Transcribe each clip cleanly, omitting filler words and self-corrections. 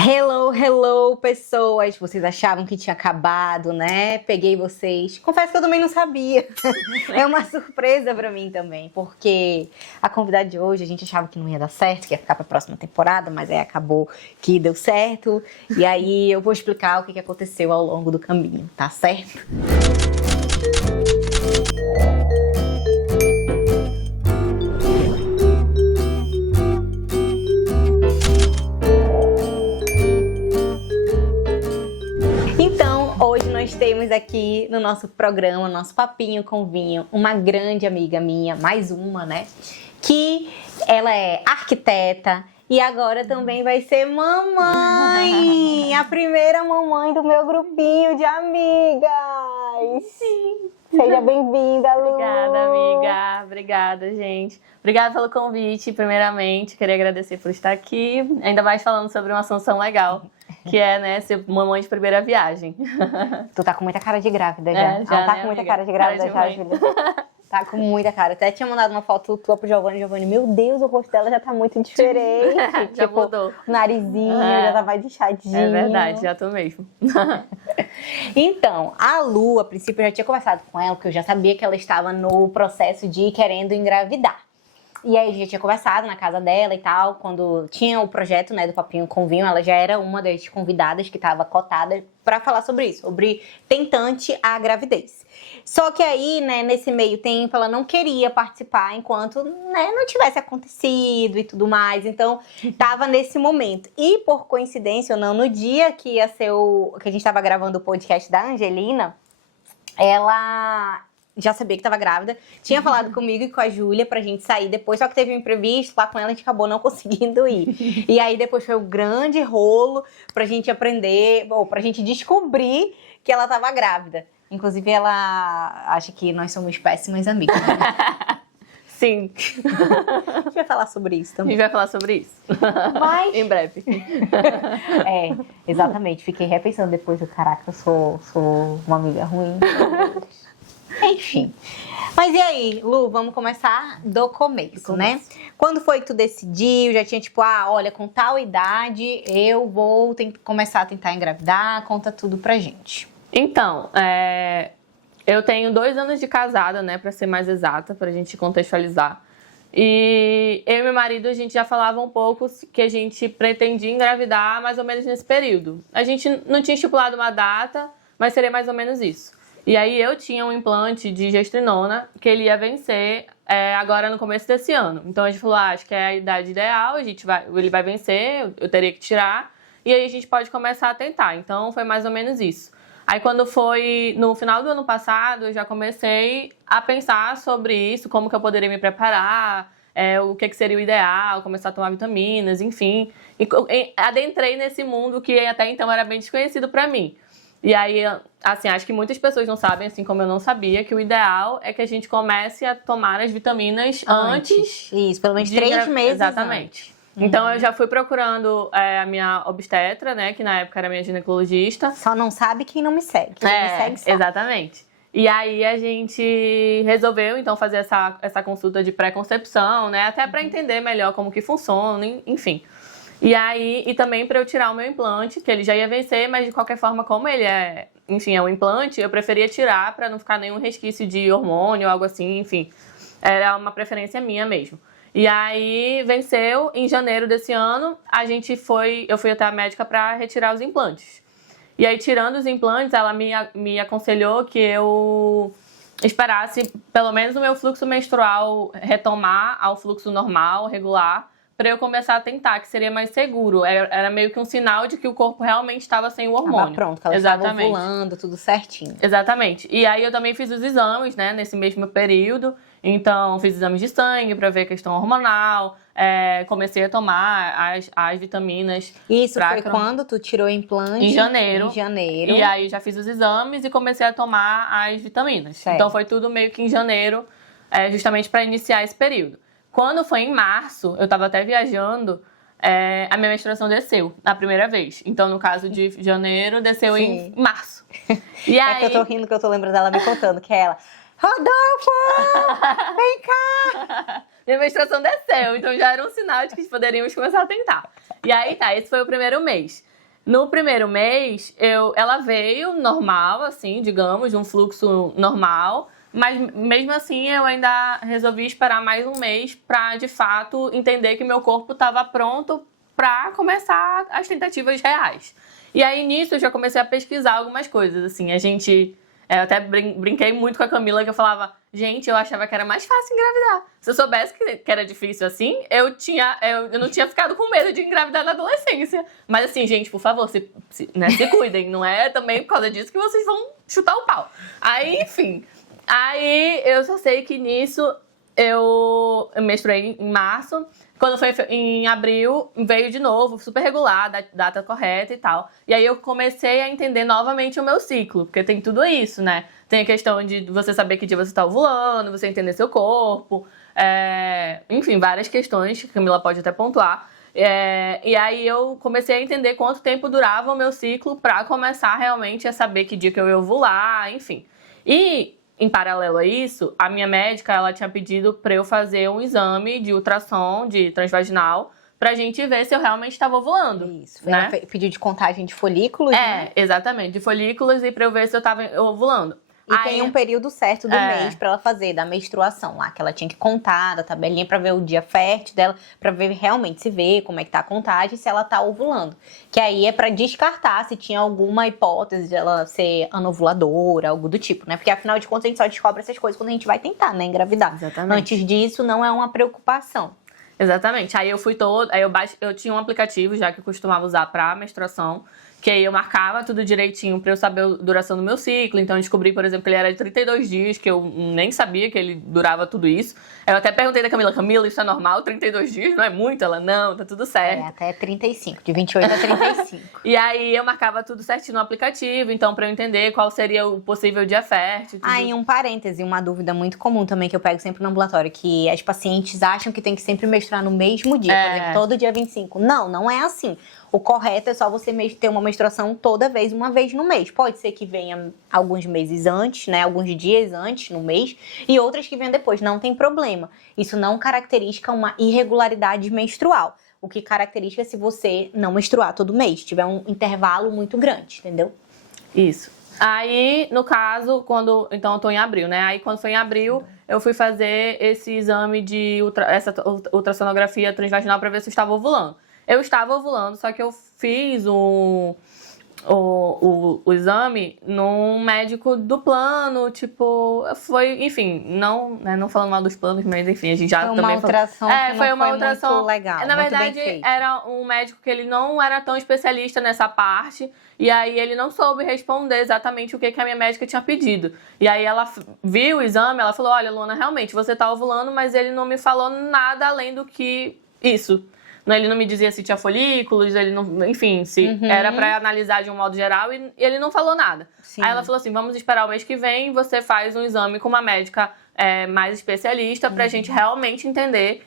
Hello, hello, pessoas! Vocês achavam que tinha acabado, né? Peguei vocês. Confesso que eu também não sabia. É uma surpresa pra mim também, porque a convidada de hoje a gente achava que não ia dar certo, que ia ficar pra próxima temporada, mas aí acabou que deu certo. E aí eu vou explicar o que aconteceu ao longo do caminho, tá certo? Então, hoje nós temos aqui no nosso programa, nosso Papinho com Vinho, uma grande amiga minha, mais uma, né? Que ela é arquiteta e agora também vai ser mamãe! A primeira mamãe do meu grupinho de amigas! Sim. Seja bem-vinda, Lu! Obrigada, amiga. Obrigada, gente. Obrigada pelo convite, primeiramente. Queria agradecer por estar aqui. Ainda mais falando sobre uma assunção legal, que é, né, ser mamãe de primeira viagem. Tu tá com muita cara de grávida já. É, já, Ela tá né, com muita amiga? cara de grávida Cara de já, mãe. Júlia. Tá com muita cara. Até tinha mandado uma foto tua pro Giovanni. Giovanni, meu Deus, o rosto dela já tá muito diferente. Já tipo, mudou. o narizinho É. já tá mais inchadinho. É verdade, já tô mesmo. Então, a Lu, a princípio, eu já tinha conversado com ela, porque eu já sabia que ela estava no processo de querendo engravidar. E aí a gente já tinha conversado na casa dela e tal, quando tinha o projeto, né, do Papinho com Vinho, ela já era uma das convidadas que estava cotada para falar sobre isso, sobre tentante à gravidez. Só que aí, né, nesse meio tempo, ela não queria participar enquanto, né, não tivesse acontecido e tudo mais. Então, tava nesse momento. E por coincidência ou não, no dia que ia ser que a gente tava gravando o podcast da Angelina, ela já sabia que tava grávida, tinha falado comigo e com a Júlia pra gente sair depois, só que teve um imprevisto lá com ela, a gente acabou não conseguindo ir. E aí depois foi um grande rolo pra gente aprender, ou pra gente descobrir que ela tava grávida. Inclusive ela acha que nós somos péssimas amigas. Sim, A gente vai falar sobre isso a também. gente vai falar sobre isso. Mas- Em breve. É, exatamente. Fiquei repensando depois, caraca, eu sou uma amiga ruim. Enfim. Mas e aí, Lu, vamos começar do começo, né? Quando foi que tu decidiu? Já tinha tipo, olha, com tal idade eu vou começar a tentar engravidar? Conta tudo pra gente. Então, eu tenho 2 anos de casada, né, pra ser mais exata, pra gente contextualizar. E eu e meu marido, a gente já falava um pouco que a gente pretendia engravidar mais ou menos nesse período. A gente não tinha estipulado uma data, mas seria mais ou menos isso. E aí eu tinha um implante de gestrinona que ele ia vencer agora no começo desse ano. Então a gente falou, acho que é a idade ideal, ele vai vencer, eu teria que tirar, e aí a gente pode começar a tentar. Então foi mais ou menos isso. Aí quando foi no final do ano passado, eu já comecei a pensar sobre isso, como que eu poderia me preparar, o que seria o ideal, começar a tomar vitaminas, enfim. E adentrei nesse mundo que até então era bem desconhecido para mim. E aí, assim, acho que muitas pessoas não sabem, assim como eu não sabia, que o ideal é que a gente comece a tomar as vitaminas antes. Isso, pelo menos 3 meses. Exatamente. Então, eu já fui procurando a minha obstetra, né, que na época era minha ginecologista. Só não sabe quem não me segue. Quem me segue sabe. Exatamente. E aí, a gente resolveu, então, fazer essa consulta de pré-concepção, né, até para entender melhor como que funciona, enfim. E aí, e também para eu tirar o meu implante, que ele já ia vencer, mas de qualquer forma, como ele é um implante, eu preferia tirar para não ficar nenhum resquício de hormônio ou algo assim, enfim. Era uma preferência minha mesmo. E aí, venceu em janeiro desse ano, eu fui até a médica para retirar os implantes. E aí, tirando os implantes, ela me aconselhou que eu esperasse pelo menos o meu fluxo menstrual retomar ao fluxo normal, regular, para eu começar a tentar, que seria mais seguro. Era meio que um sinal de que o corpo realmente estava sem o hormônio. Tava pronto, que ela estava ovulando, tudo certinho. Exatamente. E aí eu também fiz os exames, né, nesse mesmo período. Então, fiz exames de sangue para ver a questão hormonal. Comecei a tomar as vitaminas. Isso foi quando tu tirou o implante? Em janeiro. Em janeiro. E aí já fiz os exames e comecei a tomar as vitaminas. Certo. Então, foi tudo meio que em janeiro, justamente para iniciar esse período. Quando foi em março, eu tava até viajando, a minha menstruação desceu a primeira vez. Então, no caso de janeiro, desceu em março. E aí... É que eu tô rindo, que eu tô lembrando dela me contando, que é ela... Rodolfo! Vem cá! minha menstruação desceu. Então já era um sinal de que poderíamos começar a tentar. E aí tá, esse foi o primeiro mês. No primeiro mês, ela veio normal, assim, digamos, de um fluxo normal. Mas mesmo assim, eu ainda resolvi esperar mais um mês pra, de fato, entender que meu corpo estava pronto pra começar as tentativas reais. E aí, nisso, eu já comecei a pesquisar algumas coisas, assim. Eu até brinquei muito com a Camila, que eu falava, gente, eu achava que era mais fácil engravidar. Se eu soubesse que era difícil assim, eu não tinha ficado com medo de engravidar na adolescência. Mas assim, gente, por favor, se cuidem. Não é também por causa disso que vocês vão chutar o pau. Aí, enfim. Aí, eu só sei que nisso, eu menstruei em março. Quando foi em abril, veio de novo, super regular, data correta e tal. E aí eu comecei a entender novamente o meu ciclo, porque tem tudo isso, né? Tem a questão de você saber que dia você tá ovulando, você entender seu corpo, enfim, várias questões que a Camila pode até pontuar. E aí eu comecei a entender quanto tempo durava o meu ciclo pra começar realmente a saber que dia que eu ia ovular, enfim. E em paralelo a isso, a minha médica, ela tinha pedido para eu fazer um exame de ultrassom, de transvaginal, pra gente ver se eu realmente estava ovulando. Isso, né? Ela pediu de contagem de folículos, né? Exatamente, de folículos e pra eu ver se eu tava ovulando. E tem um período certo do mês pra ela fazer, da menstruação lá, que ela tinha que contar, da tabelinha pra ver o dia fértil dela, pra ver realmente se vê como é que tá a contagem e se ela tá ovulando. Que aí é pra descartar se tinha alguma hipótese de ela ser anovuladora, algo do tipo, né? Porque afinal de contas a gente só descobre essas coisas quando a gente vai tentar, né, engravidar. Exatamente. Antes disso não é uma preocupação. Exatamente. Aí eu tinha um aplicativo já que eu costumava usar pra menstruação, que aí eu marcava tudo direitinho pra eu saber a duração do meu ciclo. Então eu descobri, por exemplo, que ele era de 32 dias, que eu nem sabia que ele durava tudo isso. Eu até perguntei da Camila, isso é normal? 32 dias não é muito? Ela, não, tá tudo certo. Até 35, de 28 a 35. E aí eu marcava tudo certinho no aplicativo, então pra eu entender qual seria o possível dia fértil. Em um parêntese, uma dúvida muito comum também que eu pego sempre no ambulatório, que as pacientes acham que tem que sempre menstruar no mesmo dia, por exemplo, todo dia 25. Não, não é assim. O correto é só você ter uma menstruação toda vez, uma vez no mês. Pode ser que venha alguns meses antes, né? Alguns dias antes no mês, e outras que venham depois. Não tem problema. Isso não caracteriza uma irregularidade menstrual. O que caracteriza é se você não menstruar todo mês, tiver um intervalo muito grande, entendeu? Isso. Aí, no caso, então eu tô em abril, né? Aí quando foi em abril, eu fui fazer esse exame essa ultrassonografia transvaginal pra ver se eu estava ovulando. Eu estava ovulando, só que eu fiz o exame num médico do plano, tipo, foi, enfim, não falando mal dos planos, mas enfim, a gente já foi também ultração foi uma ultração muito legal. Na muito verdade, bem feito. era um médico que ele não era tão especialista nessa parte, e aí ele não soube responder exatamente o que a minha médica tinha pedido. E aí ela viu o exame, ela falou, olha, Luana, realmente, você tá ovulando, mas ele não me falou nada além do que isso. Ele não me dizia se tinha folículos, ele não, enfim, se era pra analisar de um modo geral e ele não falou nada. Sim. Aí ela falou assim, vamos esperar o mês que vem, você faz um exame com uma médica mais especialista pra gente realmente entender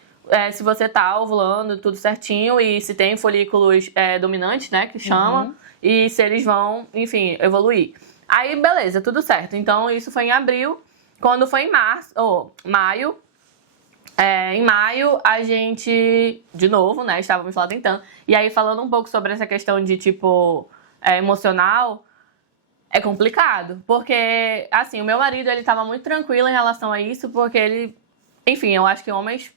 se você tá ovulando tudo certinho e se tem folículos dominantes, né, que chama, e se eles vão, enfim, evoluir. Aí, beleza, tudo certo. Então, isso foi em abril. Quando foi em maio, em maio, a gente, de novo, né, estávamos lá tentando. E aí, falando um pouco sobre essa questão de, tipo, emocional, é complicado. Porque, assim, o meu marido, ele estava muito tranquilo em relação a isso, porque ele... Enfim, eu acho que homens,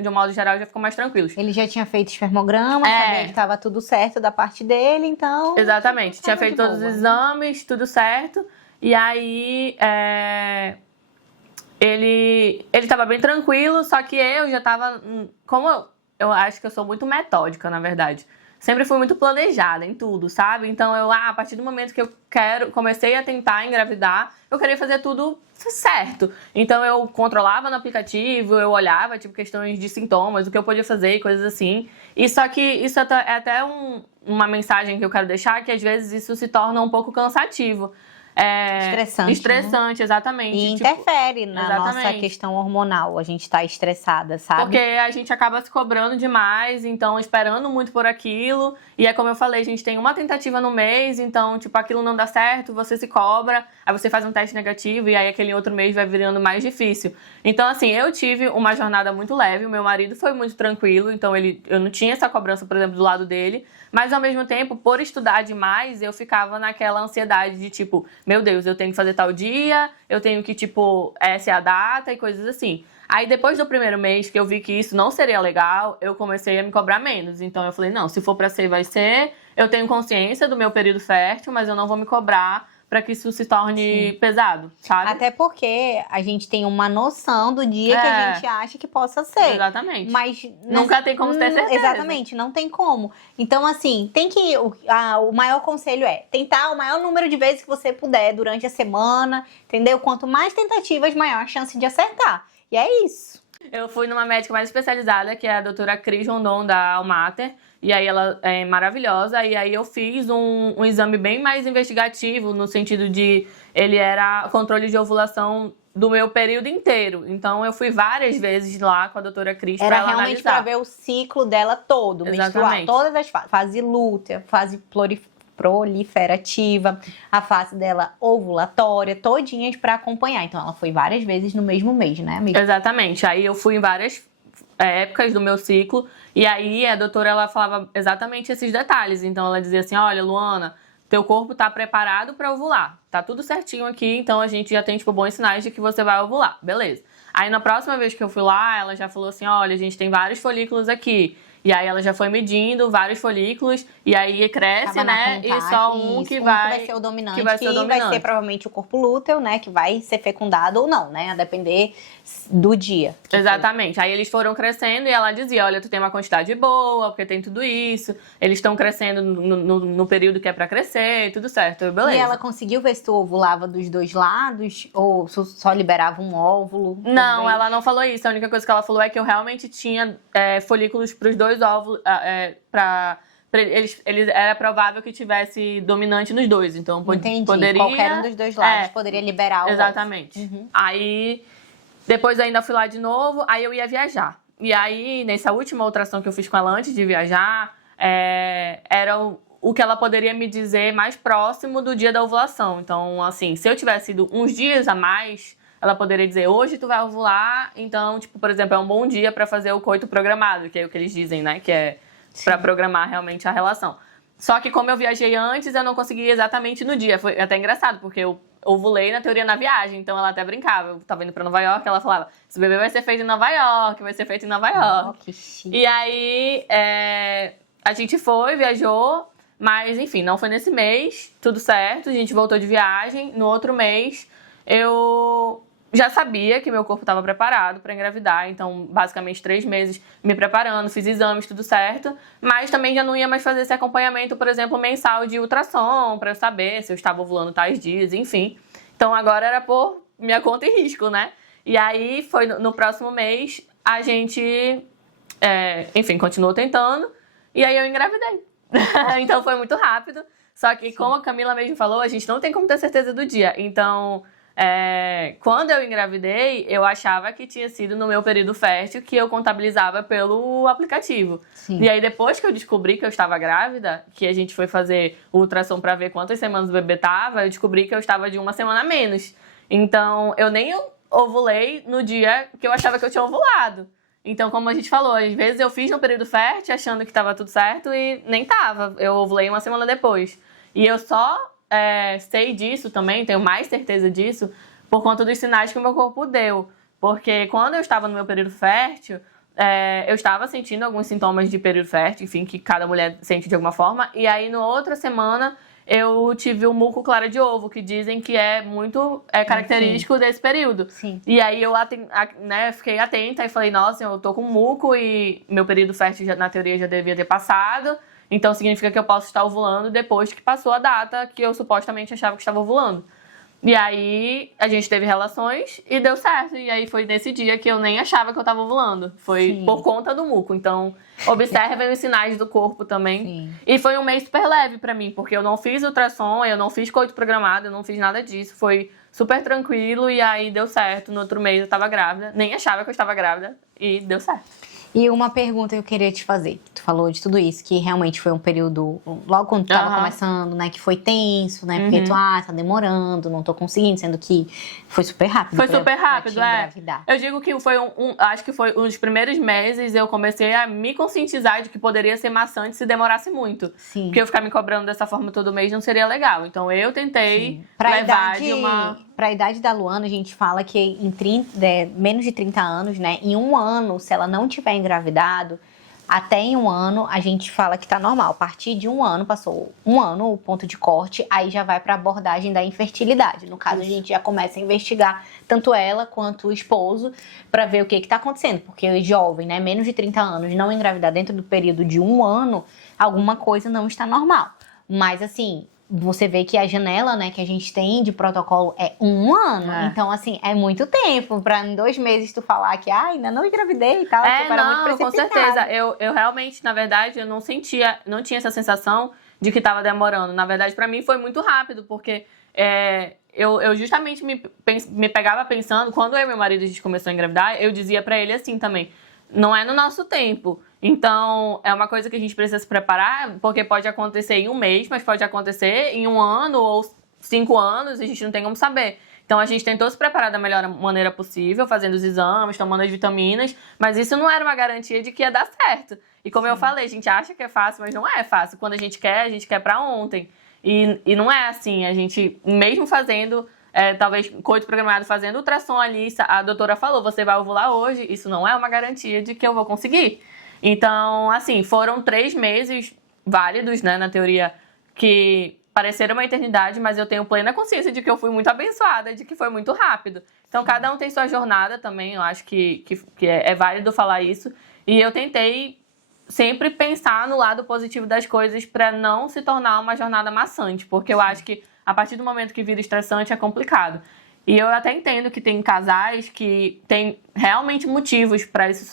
de um modo geral, já ficam mais tranquilos. Ele já tinha feito espermograma, sabia que estava tudo certo da parte dele, então... Exatamente. Tinha feito todos os exames, tudo certo. E aí, Ele tava bem tranquilo, só que eu já tava... Como eu acho que eu sou muito metódica, na verdade. Sempre fui muito planejada em tudo, sabe? Então, a partir do momento que eu comecei a tentar engravidar, eu queria fazer tudo certo. Então, eu controlava no aplicativo, eu olhava, tipo, questões de sintomas, o que eu podia fazer, coisas assim. E só que isso é até uma mensagem que eu quero deixar, que às vezes isso se torna um pouco cansativo. Estressante, exatamente. E interfere na nossa questão hormonal. A gente tá estressada, sabe? Porque a gente acaba se cobrando demais, então esperando muito por aquilo. E é como eu falei, a gente tem uma tentativa no mês, então, tipo, aquilo não dá certo, você se cobra, aí você faz um teste negativo e aí aquele outro mês vai virando mais difícil. Então, assim, eu tive uma jornada muito leve, o meu marido foi muito tranquilo, então eu não tinha essa cobrança, por exemplo, do lado dele. Mas, ao mesmo tempo, por estudar demais, eu ficava naquela ansiedade de, tipo, meu Deus, eu tenho que fazer tal dia, eu tenho que, tipo, essa é a data e coisas assim. Aí, depois do primeiro mês que eu vi que isso não seria legal, eu comecei a me cobrar menos. Então, eu falei, não, se for pra ser, vai ser. Eu tenho consciência do meu período fértil, mas eu não vou me cobrar para que isso se torne pesado, sabe? Até porque a gente tem uma noção do dia que a gente acha que possa ser. Exatamente. Mas nunca tem como ter certeza. Exatamente, não tem como. Então, assim, tem que... O maior conselho é tentar o maior número de vezes que você puder durante a semana, entendeu? Quanto mais tentativas, maior a chance de acertar. E é isso. Eu fui numa médica mais especializada, que é a doutora Cris Rondon, da Almater. E aí ela é maravilhosa. E aí eu fiz um exame bem mais investigativo, no sentido de ele era controle de ovulação do meu período inteiro. Então eu fui várias vezes lá com a doutora Cris para ela analisar. Era realmente para ver o ciclo dela todo, menstruar, todas as fases. Fase lútea, fase proliferativa, a fase dela ovulatória, todinhas para acompanhar. Então ela foi várias vezes no mesmo mês, né, amiga? Exatamente. Aí eu fui em várias épocas do meu ciclo, e aí a doutora, ela falava exatamente esses detalhes. Então ela dizia assim, olha, Luana, teu corpo tá preparado para ovular, tá tudo certinho aqui, então a gente já tem, tipo, bons sinais de que você vai ovular, beleza. Aí na próxima vez que eu fui lá, ela já falou assim, olha, a gente tem vários folículos aqui. E aí ela já foi medindo vários folículos, e aí cresce, né? E só um que vai ser o dominante, que vai ser provavelmente o corpo lúteo, né? Que vai ser fecundado ou não, né? A depender do dia. Exatamente. Aí eles foram crescendo e ela dizia, olha, tu tem uma quantidade boa, porque tem tudo isso. Eles estão crescendo no período que é pra crescer, tudo certo, beleza. E ela conseguiu ver se tu ovulava dos dois lados, ou só liberava um óvulo? Não, ela não falou isso. A única coisa que ela falou é que eu realmente tinha folículos pros dois óvulos, era provável que tivesse dominante nos dois, então poderia... Qualquer um dos dois lados poderia liberar o exatamente. Uhum. Aí, depois eu ainda fui lá de novo, aí eu ia viajar. E aí, nessa última ultrassom que eu fiz com ela antes de viajar, era o que ela poderia me dizer mais próximo do dia da ovulação. Então, assim, se eu tivesse ido uns dias a mais, ela poderia dizer, hoje tu vai ovular, então, tipo, por exemplo, é um bom dia pra fazer o coito programado, que é o que eles dizem, né? Que é pra programar realmente a relação. Só que como eu viajei antes, eu não consegui exatamente no dia. Foi até engraçado, porque eu ovulei, na teoria, na viagem. Então ela até brincava. Eu tava indo pra Nova York, ela falava, esse bebê vai ser feito em Nova York, vai ser feito em Nova York. Oh, que chique. E aí, a gente foi, viajou, mas enfim, não foi nesse mês, tudo certo. A gente voltou de viagem. No outro mês, eu já sabia que meu corpo estava preparado para engravidar, então basicamente 3 meses me preparando, fiz exames, tudo certo, mas também já não ia mais fazer esse acompanhamento, por exemplo, mensal de ultrassom, para eu saber se eu estava ovulando tais dias, enfim. Então agora era por minha conta e risco, né? E aí foi no próximo mês, a gente, enfim, continuou tentando, e aí eu engravidei. Então foi muito rápido, só que como a Camila mesmo falou, a gente não tem como ter certeza do dia, então... quando eu engravidei, eu achava que tinha sido no meu período fértil, que eu contabilizava pelo aplicativo. Sim. E aí, depois que eu descobri que eu estava grávida, que a gente foi fazer o ultrassom para ver quantas semanas o bebê tava, eu descobri que eu estava de 1 semana a menos. Então, eu nem ovulei no dia que eu achava que eu tinha ovulado. Então, como a gente falou, às vezes eu fiz no período fértil achando que estava tudo certo e nem tava. Eu ovulei 1 semana depois. E eu só sei disso também, tenho mais certeza disso, por conta dos sinais que o meu corpo deu. Porque quando eu estava no meu período fértil, eu estava sentindo alguns sintomas de período fértil, enfim, que cada mulher sente de alguma forma. E aí, na outra semana, eu tive o muco clara de ovo, que dizem que é muito característico desse período. Sim. E aí, eu fiquei atenta e falei, nossa, eu tô com muco e meu período fértil, na teoria, já devia ter passado. Então, significa que eu posso estar ovulando depois que passou a data que eu supostamente achava que estava ovulando. E aí, a gente teve relações e deu certo. E aí, foi nesse dia que eu nem achava que eu tava ovulando. Foi Sim. por conta do muco. Então, observem os sinais do corpo também. Sim. E foi um mês super leve pra mim, porque eu não fiz ultrassom, eu não fiz coito programado, eu não fiz nada disso. Foi super tranquilo e aí deu certo. No outro mês eu tava grávida. Nem achava que eu estava grávida e deu certo. E uma pergunta que eu queria te fazer. Tu falou de tudo isso, que realmente foi um período, logo quando tu tava começando, né? Que foi tenso, né? Porque tu, tá demorando, não tô conseguindo, sendo que foi super rápido. Foi super rápido, pra te engravidar. Eu digo que foi acho que foi um dos primeiros meses eu comecei a me conscientizar de que poderia ser maçante se demorasse muito. Sim. Porque eu ficar me cobrando dessa forma todo mês não seria legal. Então eu tentei pra levar idade, de uma... Pra idade da Luana, a gente fala que em menos de 30 anos, né? Em um ano, se ela não tiver engravidado, até em um ano, a gente fala que tá normal. A partir de um ano, passou um ano, o ponto de corte, aí já vai pra abordagem da infertilidade. No caso, a gente já começa a investigar tanto ela quanto o esposo pra ver o que tá acontecendo. Porque o jovem, né? Menos de 30 anos, não engravidar dentro do período de um ano, alguma coisa não está normal. Mas, assim... Você vê que a janela, né, que a gente tem de protocolo é um ano. Então, assim, é muito tempo pra em 2 meses tu falar que ainda não engravidei e tal. Tipo, era muito com precipitado. certeza. Eu realmente, na verdade, eu não tinha essa sensação de que tava demorando. Na verdade, pra mim foi muito rápido, porque eu justamente me pegava pensando, quando eu e meu marido a gente começou a engravidar, eu dizia pra ele assim também, não é no nosso tempo. Então, é uma coisa que a gente precisa se preparar, porque pode acontecer em um mês, mas pode acontecer em um ano ou 5 anos, a gente não tem como saber. Então, a gente tentou se preparar da melhor maneira possível, fazendo os exames, tomando as vitaminas, mas isso não era uma garantia de que ia dar certo. E como eu falei, a gente acha que é fácil, mas não é fácil. Quando a gente quer pra ontem. E não é assim, a gente, mesmo fazendo... talvez coito programado, fazendo ultrassom ali, a doutora falou, você vai ovular hoje, isso não é uma garantia de que eu vou conseguir. Então, assim, foram 3 meses válidos, né, na teoria, que pareceram uma eternidade, mas eu tenho plena consciência de que eu fui muito abençoada, de que foi muito rápido. Então, cada um tem sua jornada também, eu acho que é válido falar isso. E eu tentei sempre pensar no lado positivo das coisas para não se tornar uma jornada maçante, porque eu acho que a partir do momento que vira estressante é complicado. E eu até entendo que tem casais que têm realmente motivos para isso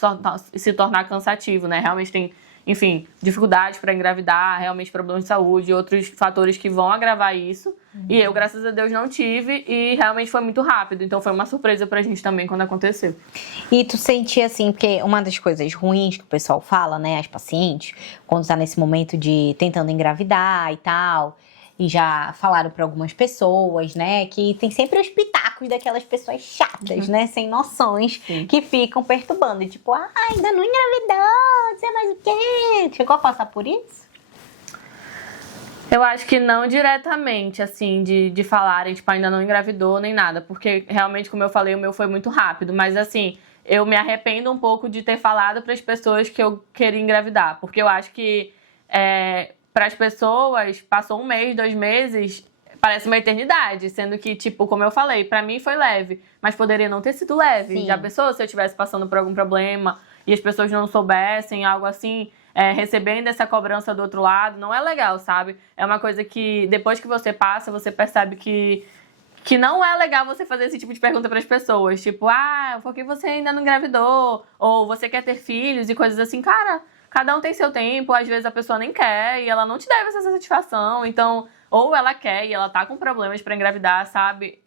se tornar cansativo, né? Realmente tem, enfim, dificuldades para engravidar, realmente problemas de saúde e outros fatores que vão agravar isso. E eu, graças a Deus, não tive e realmente foi muito rápido. Então foi uma surpresa pra gente também quando aconteceu. E tu sentia assim, porque uma das coisas ruins que o pessoal fala, né, as pacientes, quando tá nesse momento de tentando engravidar e tal... E já falaram para algumas pessoas, né? Que tem sempre os pitacos daquelas pessoas chatas, né? Sem noções, que ficam perturbando. E tipo, ainda não engravidou, você mais o quê? Chegou a passar por isso? Eu acho que não diretamente, assim, de falarem, tipo, ainda não engravidou nem nada. Porque realmente, como eu falei, o meu foi muito rápido. Mas assim, eu me arrependo um pouco de ter falado para as pessoas que eu queria engravidar. Porque eu acho que... para as pessoas, passou 1 mês, 2 meses, parece uma eternidade. Sendo que, tipo, como eu falei, pra mim foi leve, mas poderia não ter sido leve. Sim. Já pensou se eu estivesse passando por algum problema e as pessoas não soubessem, algo assim, recebendo essa cobrança do outro lado? Não é legal, sabe? É uma coisa que, depois que você passa, você percebe que não é legal você fazer esse tipo de pergunta para as pessoas. Tipo, por que você ainda não engravidou? Ou você quer ter filhos e coisas assim. Cara... Cada um tem seu tempo, às vezes a pessoa nem quer e ela não te deve essa satisfação. Então, ou ela quer e ela tá com problemas pra engravidar, sabe?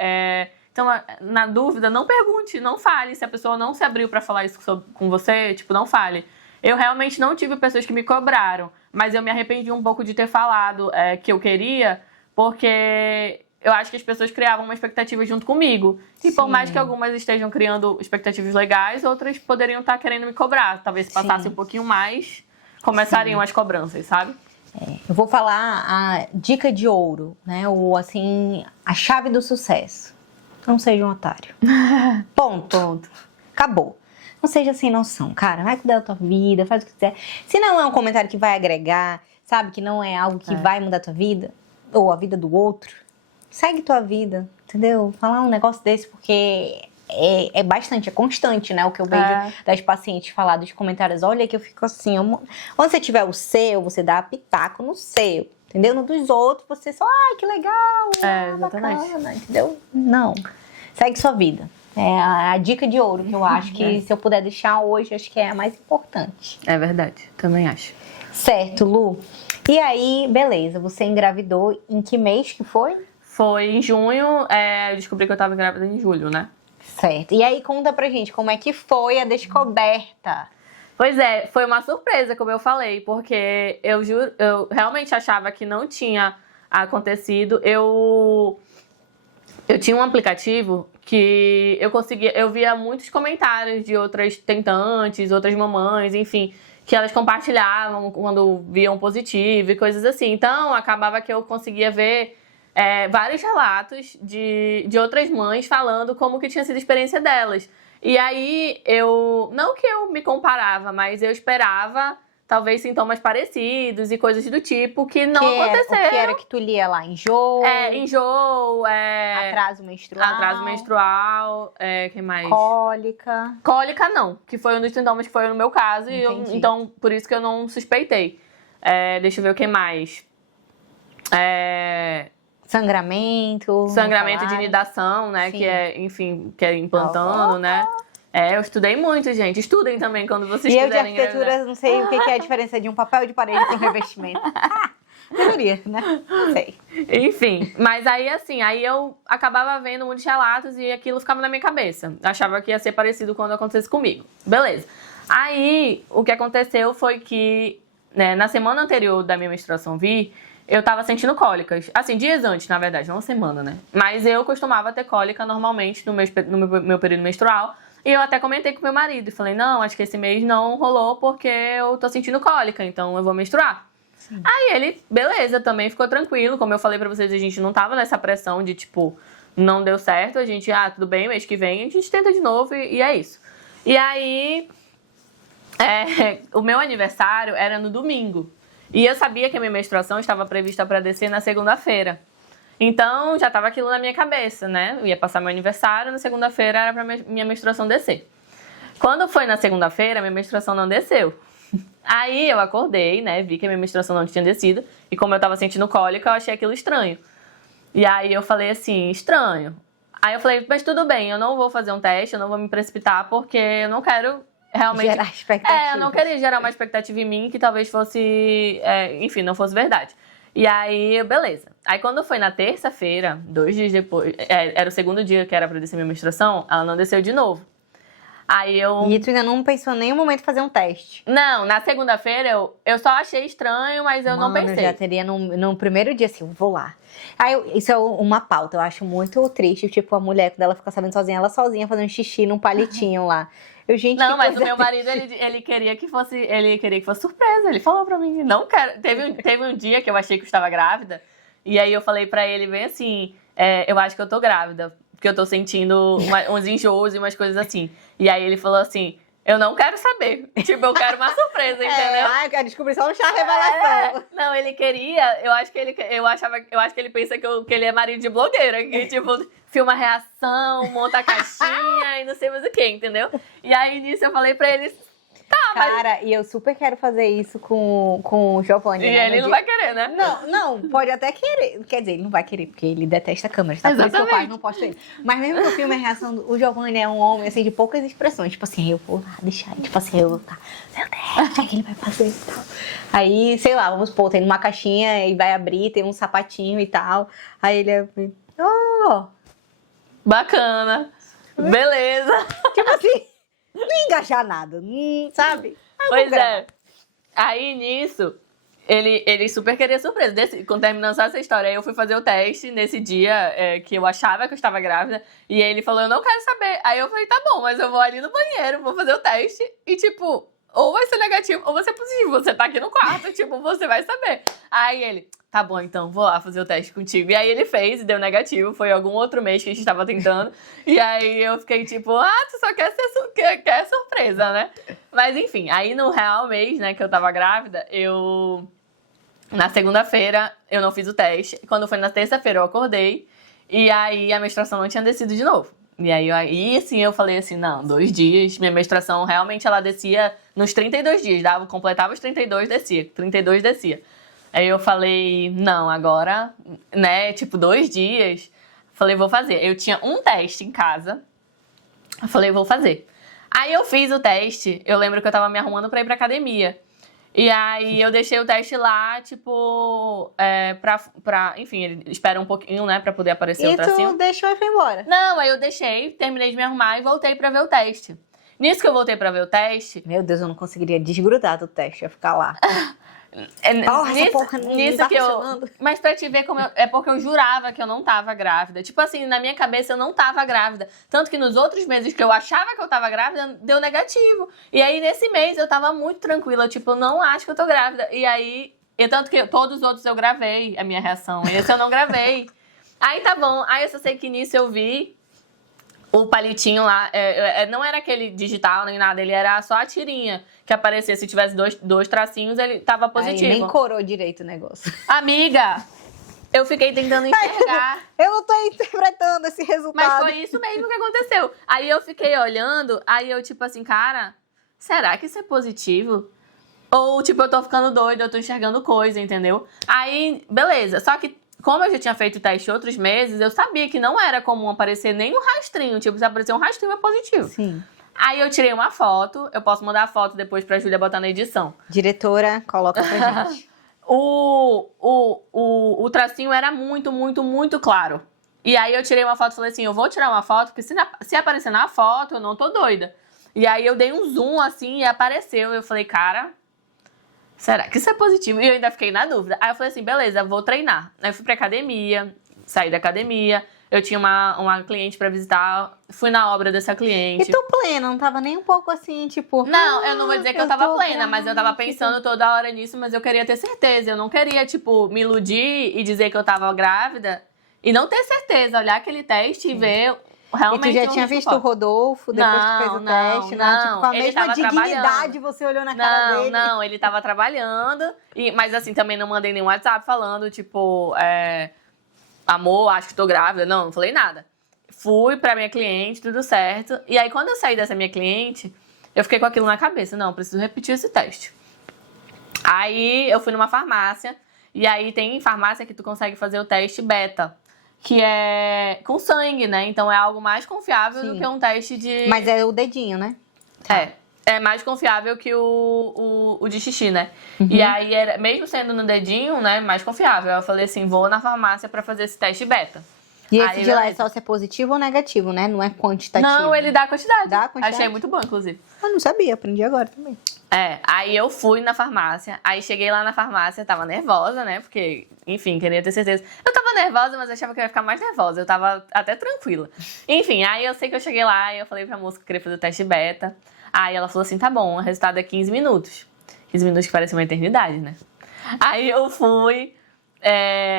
Então, na dúvida, não pergunte, não fale. Se a pessoa não se abriu pra falar isso com você, tipo, não fale. Eu realmente não tive pessoas que me cobraram, mas eu me arrependi um pouco de ter falado que eu queria, porque... Eu acho que as pessoas criavam uma expectativa junto comigo. E por mais que algumas estejam criando expectativas legais, outras poderiam estar querendo me cobrar. Talvez se passasse um pouquinho mais, começariam as cobranças, sabe? Eu vou falar a dica de ouro, né? Ou assim, a chave do sucesso. Não seja um otário. Ponto. Acabou. Não seja sem noção, cara. Vai cuidar da tua vida, faz o que quiser. Se não é um comentário que vai agregar, sabe? Que não é algo que vai mudar a tua vida, ou a vida do outro, segue tua vida, entendeu? Falar um negócio desse porque é bastante, é constante, né? O que eu vejo das pacientes falar dos comentários. Olha que eu fico assim, onde você tiver o seu, você dá pitaco no seu, entendeu? No dos outros, você só, ai, que legal, exatamente. bacana, entendeu? Não. Segue sua vida. É a dica de ouro que eu acho que se eu puder deixar hoje, acho que é a mais importante. É verdade, também acho. Certo, Lu. E aí, beleza, você engravidou em que mês que foi? Foi em junho, eu descobri que eu tava grávida em julho, né? Certo. E aí, conta pra gente, como é que foi a descoberta? Pois é, foi uma surpresa, como eu falei, porque eu realmente achava que não tinha acontecido. Eu tinha um aplicativo que eu via muitos comentários de outras tentantes, outras mamães, enfim, que elas compartilhavam quando viam positivo e coisas assim. Então, acabava que eu conseguia ver vários relatos de outras mães falando como que tinha sido a experiência delas. E aí, não que eu me comparava, mas eu esperava talvez sintomas parecidos e coisas do tipo que não aconteceram. O que era que tu lia lá? Enjoo? Enjoo, atraso menstrual? Atraso menstrual, que mais? Cólica? Cólica não, que foi um dos sintomas que foi no meu caso, então por isso que eu não suspeitei. Deixa eu ver o que mais. Sangramento De inidação, né? Sim. Que é implantando, né? Eu estudei muito, gente. Estudem também quando vocês quiserem. E eu de arquitetura, não sei o que é a diferença de um papel de parede para um revestimento. Deveria, né? Não sei. Enfim, mas aí assim, aí eu acabava vendo muitos relatos e aquilo ficava na minha cabeça. Achava que ia ser parecido quando acontecesse comigo. Beleza. Aí, o que aconteceu foi que, né, na semana anterior da minha menstruação vir, eu tava sentindo cólicas. Assim, dias antes, na verdade, não uma semana, né? Mas eu costumava ter cólica normalmente no meu período menstrual. E eu até comentei com meu marido e falei, não, acho que esse mês não rolou porque eu tô sentindo cólica, então eu vou menstruar. Sim. Aí ele, beleza, também ficou tranquilo. Como eu falei pra vocês, a gente não tava nessa pressão de, tipo, não deu certo. A gente, tudo bem, mês que vem a gente tenta de novo e é isso. E aí, o meu aniversário era no domingo. E eu sabia que a minha menstruação estava prevista pra descer na segunda-feira. Então, já tava aquilo na minha cabeça, né? Eu ia passar meu aniversário, na segunda-feira era pra minha menstruação descer. Quando foi na segunda-feira, minha menstruação não desceu. Aí eu acordei, né? Vi que a minha menstruação não tinha descido. E como eu tava sentindo cólica, eu achei aquilo estranho. E aí eu falei assim, estranho. Aí eu falei, mas tudo bem, eu não vou fazer um teste, eu não vou me precipitar, porque eu não quero realmente... gerar expectativa. Eu não queria gerar uma expectativa em mim que talvez fosse... enfim, não fosse verdade. E aí, beleza. Aí quando foi na terça-feira, 2 dias depois, era o segundo dia que era pra descer minha menstruação, ela não desceu de novo. Aí eu... E tu ainda não pensou em nenhum momento em fazer um teste? Não, na segunda-feira eu só achei estranho, mas eu não pensei. Eu já teria no primeiro dia assim, vou lá. Aí isso é uma pauta, eu acho muito triste, tipo, a mulher, quando ela fica sabendo sozinha, ela sozinha fazendo xixi num palitinho lá. Não, mas o meu marido, ele queria que fosse surpresa. Ele falou pra mim, não quero. Teve um dia que eu achei que eu estava grávida. E aí eu falei pra ele bem assim, eu acho que eu tô grávida. Porque eu tô sentindo uns enjoos e umas coisas assim. E aí ele falou assim, eu não quero saber. Tipo, eu quero uma surpresa, entendeu? Eu quero descobrir só um chá revelação. Não, ele queria, eu acho que ele pensa que ele é marido de blogueira. Que, tipo, filma reação, monta a caixinha e não sei mais o que, entendeu? E aí, nisso, eu falei pra ele, Cara, e eu super quero fazer isso com o Giovanni. E né? Ele não vai querer, né? Não, pode até querer. Quer dizer, ele não vai querer, porque ele detesta câmeras, tá? Por isso que eu quase não posto ele. Mas mesmo que eu filme a reação, o Giovanni é um homem, assim, de poucas expressões. Tipo assim, eu vou lá deixar, tipo assim, eu vou ficar, meu Deus, o que é que ele vai fazer e tal. Aí, sei lá, vamos supor, tem uma caixinha e vai abrir, tem um sapatinho e tal. Aí ele bacana. Beleza. Tipo assim, não ia engajar nada, sabe? Pois é. Aí, nisso, ele super queria surpresa. Terminando só essa história, aí eu fui fazer o teste nesse dia que eu achava que eu estava grávida. E ele falou, eu não quero saber. Aí eu falei, tá bom, mas eu vou ali no banheiro, vou fazer o teste. E tipo, ou vai ser negativo, ou vai ser positivo. Você tá aqui no quarto, tipo, você vai saber. Aí ele, tá bom, então, vou lá fazer o teste contigo. E aí ele fez e deu negativo. Foi algum outro mês que a gente tava tentando. E aí eu fiquei tipo, tu só quer quer surpresa, né? Mas enfim, aí no real mês, né, que eu tava grávida, na segunda-feira, eu não fiz o teste. Quando foi na terça-feira, eu acordei. E aí a menstruação não tinha descido de novo. E aí assim, eu falei assim, não, 2 dias. Minha menstruação realmente ela descia nos 32 dias. Completava os 32, descia. 32 descia. Aí eu falei, não, agora, né, tipo, 2 dias. Falei, vou fazer. Eu tinha um teste em casa. Eu falei, vou fazer. Aí eu fiz o teste. Eu lembro que eu tava me arrumando pra ir pra academia. E aí eu deixei o teste lá, tipo, enfim, ele espera um pouquinho, né, pra poder aparecer o tracinho. E tu deixou e foi embora? Não, aí eu deixei, terminei de me arrumar e voltei pra ver o teste. Nisso que eu voltei pra ver o teste... Meu Deus, eu não conseguiria desgrudar do teste, ia ficar lá. Nisso que eu... Mas pra te ver como é porque eu jurava que eu não tava grávida. Tipo assim, na minha cabeça eu não tava grávida. Tanto que nos outros meses que eu achava que eu tava grávida, deu negativo. E aí nesse mês eu tava muito tranquila. Tipo, eu não acho que eu tô grávida. E aí... tanto que todos os outros eu gravei a minha reação. Esse eu não gravei. Aí tá bom. Aí eu só sei que nisso eu vi o palitinho lá. Não era aquele digital nem nada. Ele era só a tirinha que aparecia. Se tivesse dois tracinhos, ele tava positivo. Aí nem corou direito o negócio. Amiga, eu fiquei tentando enxergar. Eu não tô interpretando esse resultado. Mas foi isso mesmo que aconteceu. Aí eu fiquei olhando, aí eu tipo assim, cara, será que isso é positivo? Ou tipo, eu tô ficando doida, eu tô enxergando coisa, entendeu? Aí, beleza. Só que como eu já tinha feito o teste outros meses, eu sabia que não era comum aparecer nem um rastrinho. Tipo, se aparecer um rastrinho é positivo. Sim. Aí eu tirei uma foto, eu posso mandar a foto depois pra Júlia botar na edição. Diretora, coloca pra gente. O tracinho era muito, muito, muito claro. E aí eu tirei uma foto e falei assim, eu vou tirar uma foto, porque se aparecer na foto, eu não tô doida. E aí eu dei um zoom assim e apareceu. Eu falei, cara, será que isso é positivo? E eu ainda fiquei na dúvida. Aí eu falei assim, beleza, vou treinar. Aí eu fui pra academia, saí da academia. Eu tinha uma cliente pra visitar, fui na obra dessa cliente. E tu plena, não tava nem um pouco assim, tipo... Não, eu não vou dizer que eu tava plena, mas eu tava pensando toda hora nisso, mas eu queria ter certeza. Eu não queria, tipo, me iludir e dizer que eu tava grávida e não ter certeza, olhar aquele teste e ver realmente... E tu já tinha visto o Rodolfo depois que fez o teste? Não, tipo, com a mesma dignidade você olhou na cara dele? Não, ele tava trabalhando, mas assim, também não mandei nenhum WhatsApp falando, tipo... amor, acho que tô grávida. Não falei nada. Fui pra minha cliente, tudo certo. E aí, quando eu saí dessa minha cliente, eu fiquei com aquilo na cabeça. Não, preciso repetir esse teste. Aí, eu fui numa farmácia. E aí, tem farmácia que tu consegue fazer o teste beta. Que é com sangue, né? Então, é algo mais confiável do que um teste de... Mas é o dedinho, né? É mais confiável que o de xixi, né? Uhum. E aí, mesmo sendo no dedinho, né, mais confiável. Eu falei assim, vou na farmácia pra fazer esse teste beta. E esse de lá é só se é positivo ou negativo, né? Não é quantitativo. Não, ele dá quantidade. Dá quantidade? Achei muito bom, inclusive. Eu não sabia, aprendi agora também. Aí eu fui na farmácia, aí cheguei lá na farmácia, tava nervosa, né? Porque, enfim, queria ter certeza. Eu tava nervosa, mas eu achava que eu ia ficar mais nervosa. Eu tava até tranquila. Enfim, aí eu sei que eu cheguei lá e eu falei pra moça que eu queria fazer o teste beta. Aí ela falou assim, tá bom, o resultado é 15 minutos. 15 minutos que parece uma eternidade, né? Aí eu fui,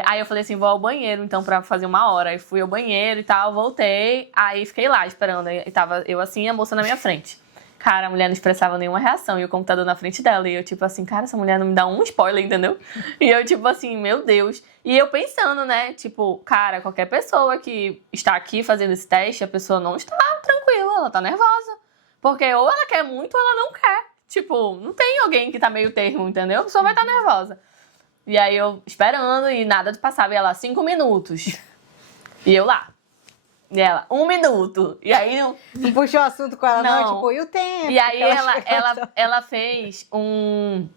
aí eu falei assim, vou ao banheiro, então, pra fazer 1 hora. Aí fui ao banheiro e tal, voltei, aí fiquei lá esperando. Aí tava eu assim e a moça na minha frente. Cara, a mulher não expressava nenhuma reação e o computador na frente dela. E eu tipo assim, cara, essa mulher não me dá um spoiler, entendeu? E eu tipo assim, meu Deus. E eu pensando, né, tipo, cara, qualquer pessoa que está aqui fazendo esse teste, a pessoa não está tranquila, ela tá nervosa. Porque ou ela quer muito ou ela não quer. Tipo, não tem alguém que tá meio termo, entendeu? A pessoa vai estar nervosa. E aí eu esperando e nada passava. E ela, 5 minutos. E eu lá. E ela, 1 minuto. E aí... Não puxou o assunto com ela, não? Tipo, e o tempo? E aí ela fez um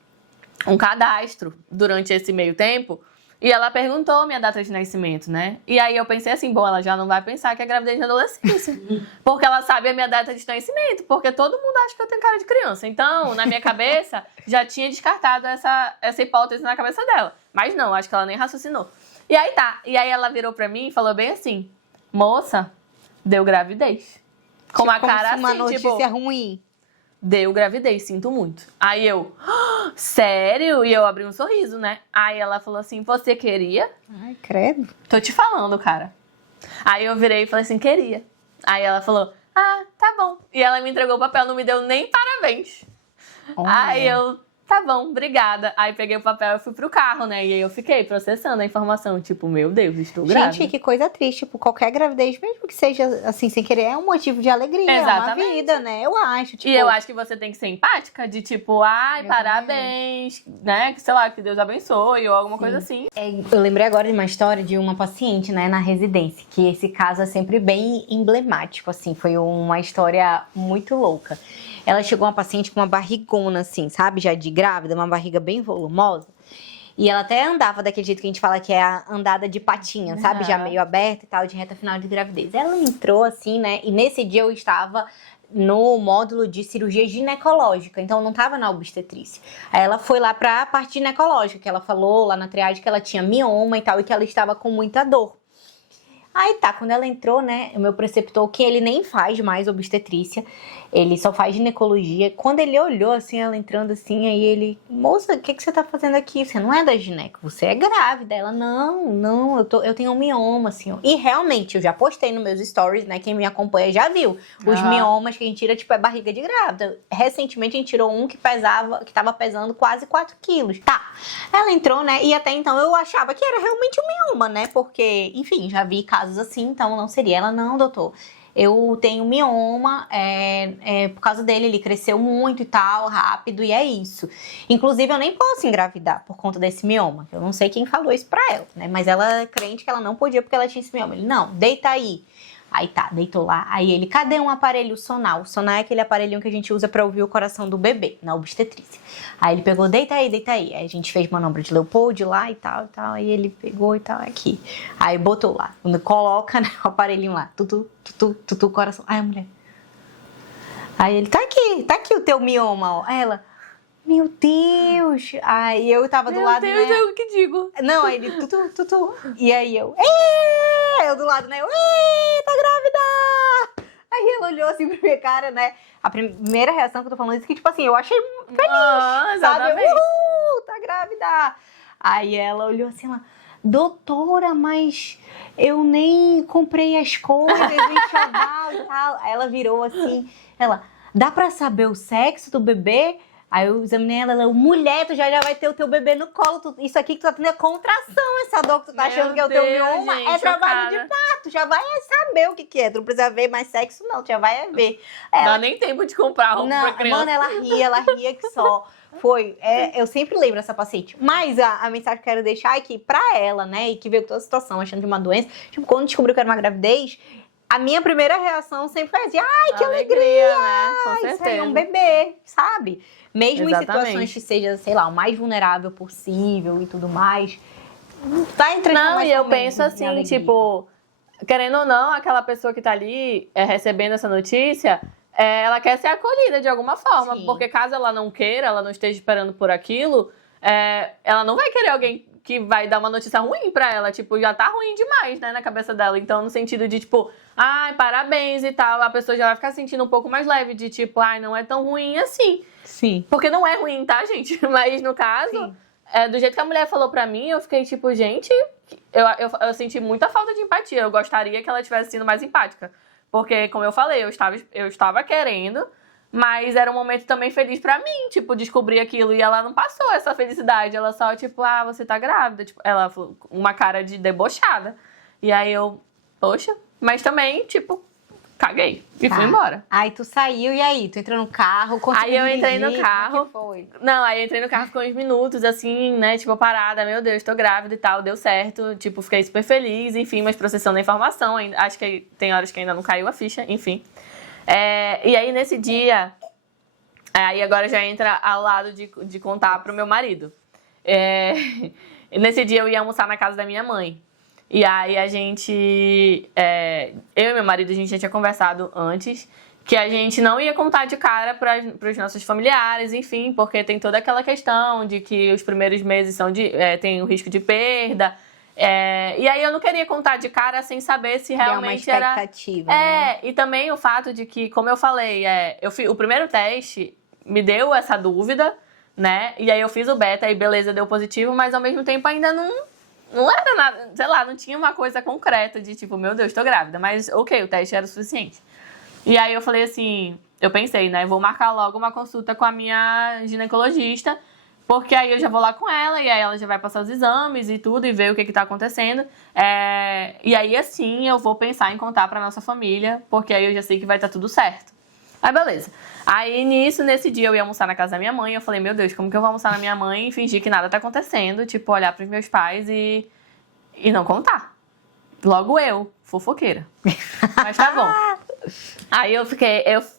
cadastro durante esse meio tempo. E ela perguntou minha data de nascimento, né? E aí eu pensei assim, bom, ela já não vai pensar que é gravidez na adolescência. Porque ela sabe a minha data de nascimento. Porque todo mundo acha que eu tenho cara de criança. Então, na minha cabeça, já tinha descartado essa hipótese na cabeça dela. Mas não, acho que ela nem raciocinou. E aí tá. E aí ela virou pra mim e falou bem assim, moça, deu gravidez. Com uma cara assim, uma notícia ruim. Deu gravidez, sinto muito. Aí eu, sério? E eu abri um sorriso, né? Aí ela falou assim, você queria? Ai, credo. Tô te falando, cara. Aí eu virei e falei assim, queria. Aí ela falou, ah, tá bom. E ela me entregou o papel, não me deu nem parabéns. Aí eu, tá bom, obrigada. Aí peguei o papel e fui pro carro, né? E aí eu fiquei processando a informação, tipo, meu Deus, estou grávida. Gente, que coisa triste. Tipo, qualquer gravidez, mesmo que seja assim, sem querer, é um motivo de alegria. Exatamente. É uma vida, né? Eu acho. Tipo, E eu acho que você tem que ser empática, de tipo, ai, Eu parabéns, né? Que sei lá, que Deus abençoe, ou alguma coisa assim. eu lembrei agora de uma história de uma paciente, né, na residência, que esse caso é sempre bem emblemático, assim, foi uma história muito louca. Ela chegou uma paciente com uma barrigona, assim, sabe, já de grávida, uma barriga bem volumosa, e ela até andava daquele jeito que a gente fala que é a andada de patinha, sabe, já meio aberta e tal, de reta final de gravidez. Ela entrou assim, né, e nesse dia eu estava no módulo de cirurgia ginecológica, então não tava na obstetrícia. Aí ela foi lá pra parte ginecológica, que ela falou lá na triagem que ela tinha mioma e tal, e que ela estava com muita dor. Aí tá, quando ela entrou, né, o meu preceptor, que ele nem faz mais obstetrícia, ele só faz ginecologia. Quando ele olhou assim, ela entrando assim, aí ele, moça, o que você tá fazendo aqui? Você não é da gineco, você é grávida. Ela, não, eu tenho um mioma, assim. Ó. E realmente, eu já postei nos meus stories, né, quem me acompanha já viu. Os miomas que a gente tira, tipo, é barriga de grávida. Recentemente a gente tirou um que tava pesando quase 4 quilos. Tá, ela entrou, né, e até então eu achava que era realmente um mioma, né, porque, enfim, já vi casos assim, então não seria. Ela, não, doutor, eu tenho mioma, por causa dele, ele cresceu muito e tal, rápido, e é isso. Inclusive, eu nem posso engravidar por conta desse mioma. Eu não sei quem falou isso pra ela, né? Mas ela é crente que ela não podia porque ela tinha esse mioma. Ele, não, deita aí. Aí tá, deitou lá. Aí ele, cadê um aparelho sonar? O sonar é aquele aparelhinho que a gente usa pra ouvir o coração do bebê, na obstetrícia. Aí ele pegou, deita aí, deita aí. Aí a gente fez manobra de Leopold lá e tal, e tal. Aí ele pegou e tal, aqui. Aí botou lá. Quando coloca, né, o aparelhinho lá. Tutu, coração. Ai, a mulher. Aí ele, tá aqui o teu mioma, ó. Aí ela, meu Deus. Aí eu tava do lado, Meu Deus, né? é o que digo. Não, aí ele, tutu. E aí eu do lado, né? Eu, tá grávida! Aí ela olhou assim pra minha cara, né? A primeira reação que eu tô falando é que, tipo assim, eu achei feliz, sabe? Tá grávida! Aí ela olhou assim, ela, doutora, mas eu nem comprei as coisas, enxoval e tal. Aí ela virou assim, ela, dá pra saber o sexo do bebê? Aí eu examinei ela, mulher, tu já vai ter o teu bebê no colo, isso aqui que tu tá tendo é contração, essa dor que tu tá achando que é o teu mioma, gente, é trabalho de parto, já vai saber o que é, tu não precisa ver mais sexo não, tu já vai ver. Não dá nem tempo de comprar roupa pra criança. Mano, ela ria que só. Eu sempre lembro essa paciente. Mas a mensagem que eu quero deixar é que pra ela, né, e que veio com toda a situação, achando de uma doença, tipo, quando descobriu que era uma gravidez, a minha primeira reação sempre foi assim, ai, que alegria, né? Com certeza. Isso aí é um bebê, sabe? Mesmo Exatamente. em situações que seja, sei lá, o mais vulnerável possível e tudo mais. Tá entrando Não, mais e eu momentos penso de assim, alegria. tipo, querendo ou não, aquela pessoa que tá ali recebendo essa notícia, ela quer ser acolhida de alguma forma. Sim. Porque caso ela não queira, ela não esteja esperando por aquilo, ela não vai querer alguém que vai dar uma notícia ruim pra ela. Tipo, já tá ruim demais, né, na cabeça dela. Então, no sentido de, tipo, ai, parabéns e tal, a pessoa já vai ficar sentindo um pouco mais leve, de tipo, ai, não é tão ruim assim. Sim. Porque não é ruim, tá, gente? Mas no caso, do jeito que a mulher falou pra mim, eu fiquei tipo, gente, eu senti muita falta de empatia. Eu gostaria que ela tivesse sido mais empática. Porque, como eu falei, eu estava querendo, mas era um momento também feliz pra mim, tipo, descobrir aquilo. E ela não passou essa felicidade. Ela só, tipo, você tá grávida. Tipo, ela falou uma cara de debochada. E aí eu, poxa, mas também, tipo, caguei e fui embora. Aí tu saiu, e aí? Tu entrou no carro, conseguiu Aí eu entrei no dirigir, carro. como é que foi? Não, aí eu entrei no carro, ficou uns minutos, assim, né, tipo, parada, meu Deus, tô grávida e tal, deu certo, tipo, fiquei super feliz, enfim, mas processando a informação, acho que tem horas que ainda não caiu a ficha, enfim. E aí, nesse dia, aí agora já entra ao lado de contar pro meu marido. Nesse dia eu ia almoçar na casa da minha mãe. E aí a gente, eu e meu marido, a gente já tinha conversado antes que a gente não ia contar de cara para os nossos familiares, enfim, porque tem toda aquela questão de que os primeiros meses tem o risco de perda. E aí eu não queria contar de cara sem saber se realmente uma expectativa, né? E também o fato de que, como eu falei, o primeiro teste me deu essa dúvida, né? E aí eu fiz o beta e beleza, deu positivo, mas ao mesmo tempo ainda não era nada, sei lá, não tinha uma coisa concreta de tipo, meu Deus, tô grávida. Mas ok, o teste era o suficiente. E aí eu falei assim, eu pensei, né, vou marcar logo uma consulta com a minha ginecologista. Porque aí eu já vou lá com ela, e aí ela já vai passar os exames e tudo, e ver o que tá acontecendo. E aí, assim, eu vou pensar em contar pra nossa família, porque aí eu já sei que vai estar tudo certo. Aí, beleza. Aí, nesse dia, eu ia almoçar na casa da minha mãe. Eu falei, meu Deus, como que eu vou almoçar na minha mãe e fingir que nada tá acontecendo? Tipo, olhar pros meus pais e não contar. Logo eu, fofoqueira. Mas tá bom. Aí eu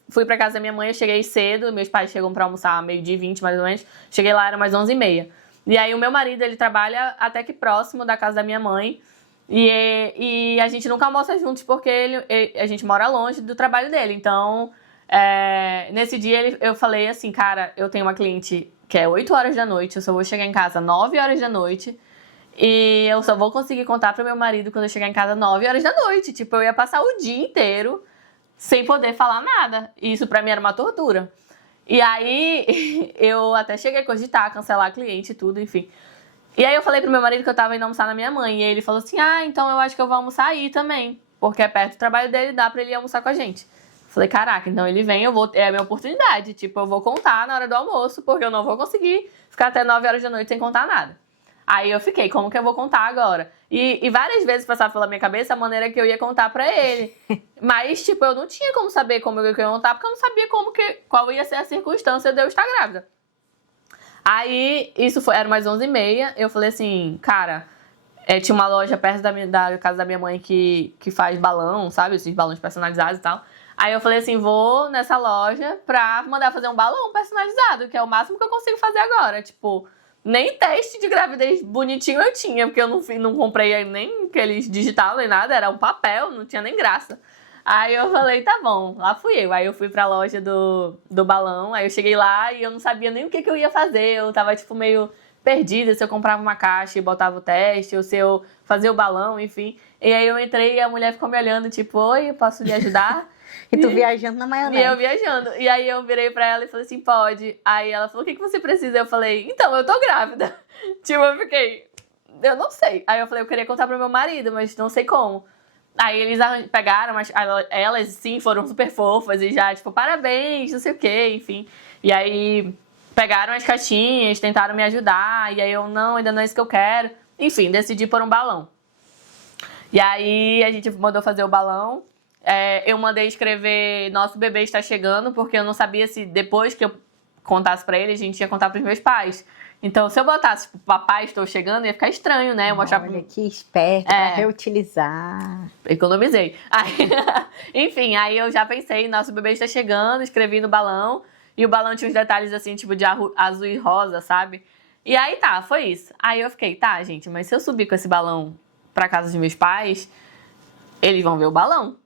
fui pra casa da minha mãe, eu cheguei cedo. Meus pais chegam pra almoçar meio-dia e 20, mais ou menos. Cheguei lá, era mais 11h30. E aí, o meu marido, ele trabalha até que próximo da casa da minha mãe. E a gente nunca almoça juntos, porque a gente mora longe do trabalho dele. Então... nesse dia eu falei assim, cara, eu tenho uma cliente que é 8 horas da noite, eu só vou chegar em casa 9 horas da noite e eu só vou conseguir contar pro meu marido quando eu chegar em casa 9 horas da noite. Tipo, eu ia passar o dia inteiro sem poder falar nada. E isso pra mim era uma tortura. E aí eu até cheguei a cogitar, cancelar a cliente e tudo, enfim. E aí eu falei pro meu marido que eu tava indo almoçar na minha mãe. E ele falou assim, então eu acho que eu vou almoçar aí também, porque é perto do trabalho dele, dá pra ele ir almoçar com a gente. Falei, caraca, então ele vem, é a minha oportunidade. Tipo, eu vou contar na hora do almoço, porque eu não vou conseguir ficar até 9 horas da noite sem contar nada. Aí eu fiquei, como que eu vou contar agora? E várias vezes passava pela minha cabeça a maneira que eu ia contar pra ele. Mas, tipo, eu não tinha como saber como eu ia contar, porque eu não sabia qual ia ser a circunstância de eu estar grávida. Aí, era mais 11h30, eu falei assim, cara, tinha uma loja perto da casa da minha mãe que faz balão, sabe? Esses balões personalizados e tal. Aí eu falei assim, vou nessa loja pra mandar fazer um balão personalizado, que é o máximo que eu consigo fazer agora. Tipo, nem teste de gravidez bonitinho eu tinha, porque eu não comprei nem aqueles digital nem nada, era um papel, não tinha nem graça. Aí eu falei, tá bom, lá fui eu. Aí eu fui pra loja do balão, aí eu cheguei lá e eu não sabia nem o que eu ia fazer. Eu tava, tipo, meio perdida, se eu comprava uma caixa e botava o teste, ou se eu fazia o balão, enfim. E aí eu entrei e a mulher ficou me olhando, tipo, oi, posso lhe ajudar? E tu viajando na maionese. E eu viajando. E aí eu virei pra ela e falei assim, pode. Aí ela falou, o que você precisa? Eu falei, então, eu tô grávida. Tipo, eu fiquei, eu não sei. Aí eu falei, eu queria contar pro meu marido, mas não sei como. Aí eles pegaram, mas elas sim foram super fofas e já, tipo, parabéns, não sei o quê, enfim. E aí pegaram as caixinhas, tentaram me ajudar. E aí eu, não, ainda não é isso que eu quero. Enfim, decidi pôr um balão. E aí a gente mandou fazer o balão. Eu mandei escrever nosso bebê está chegando, porque eu não sabia se depois que eu contasse pra ele, a gente ia contar pros meus pais. Então, se eu botasse, tipo, papai, estou chegando, ia ficar estranho, né? Eu mostrar Olha, que esperto, pra reutilizar. Economizei. Aí, enfim, aí eu já pensei, nosso bebê está chegando, escrevi no balão, e o balão tinha uns detalhes assim, tipo de azul e rosa, sabe? E aí tá, foi isso. Aí eu fiquei, tá, gente, mas se eu subir com esse balão pra casa dos meus pais, eles vão ver o balão.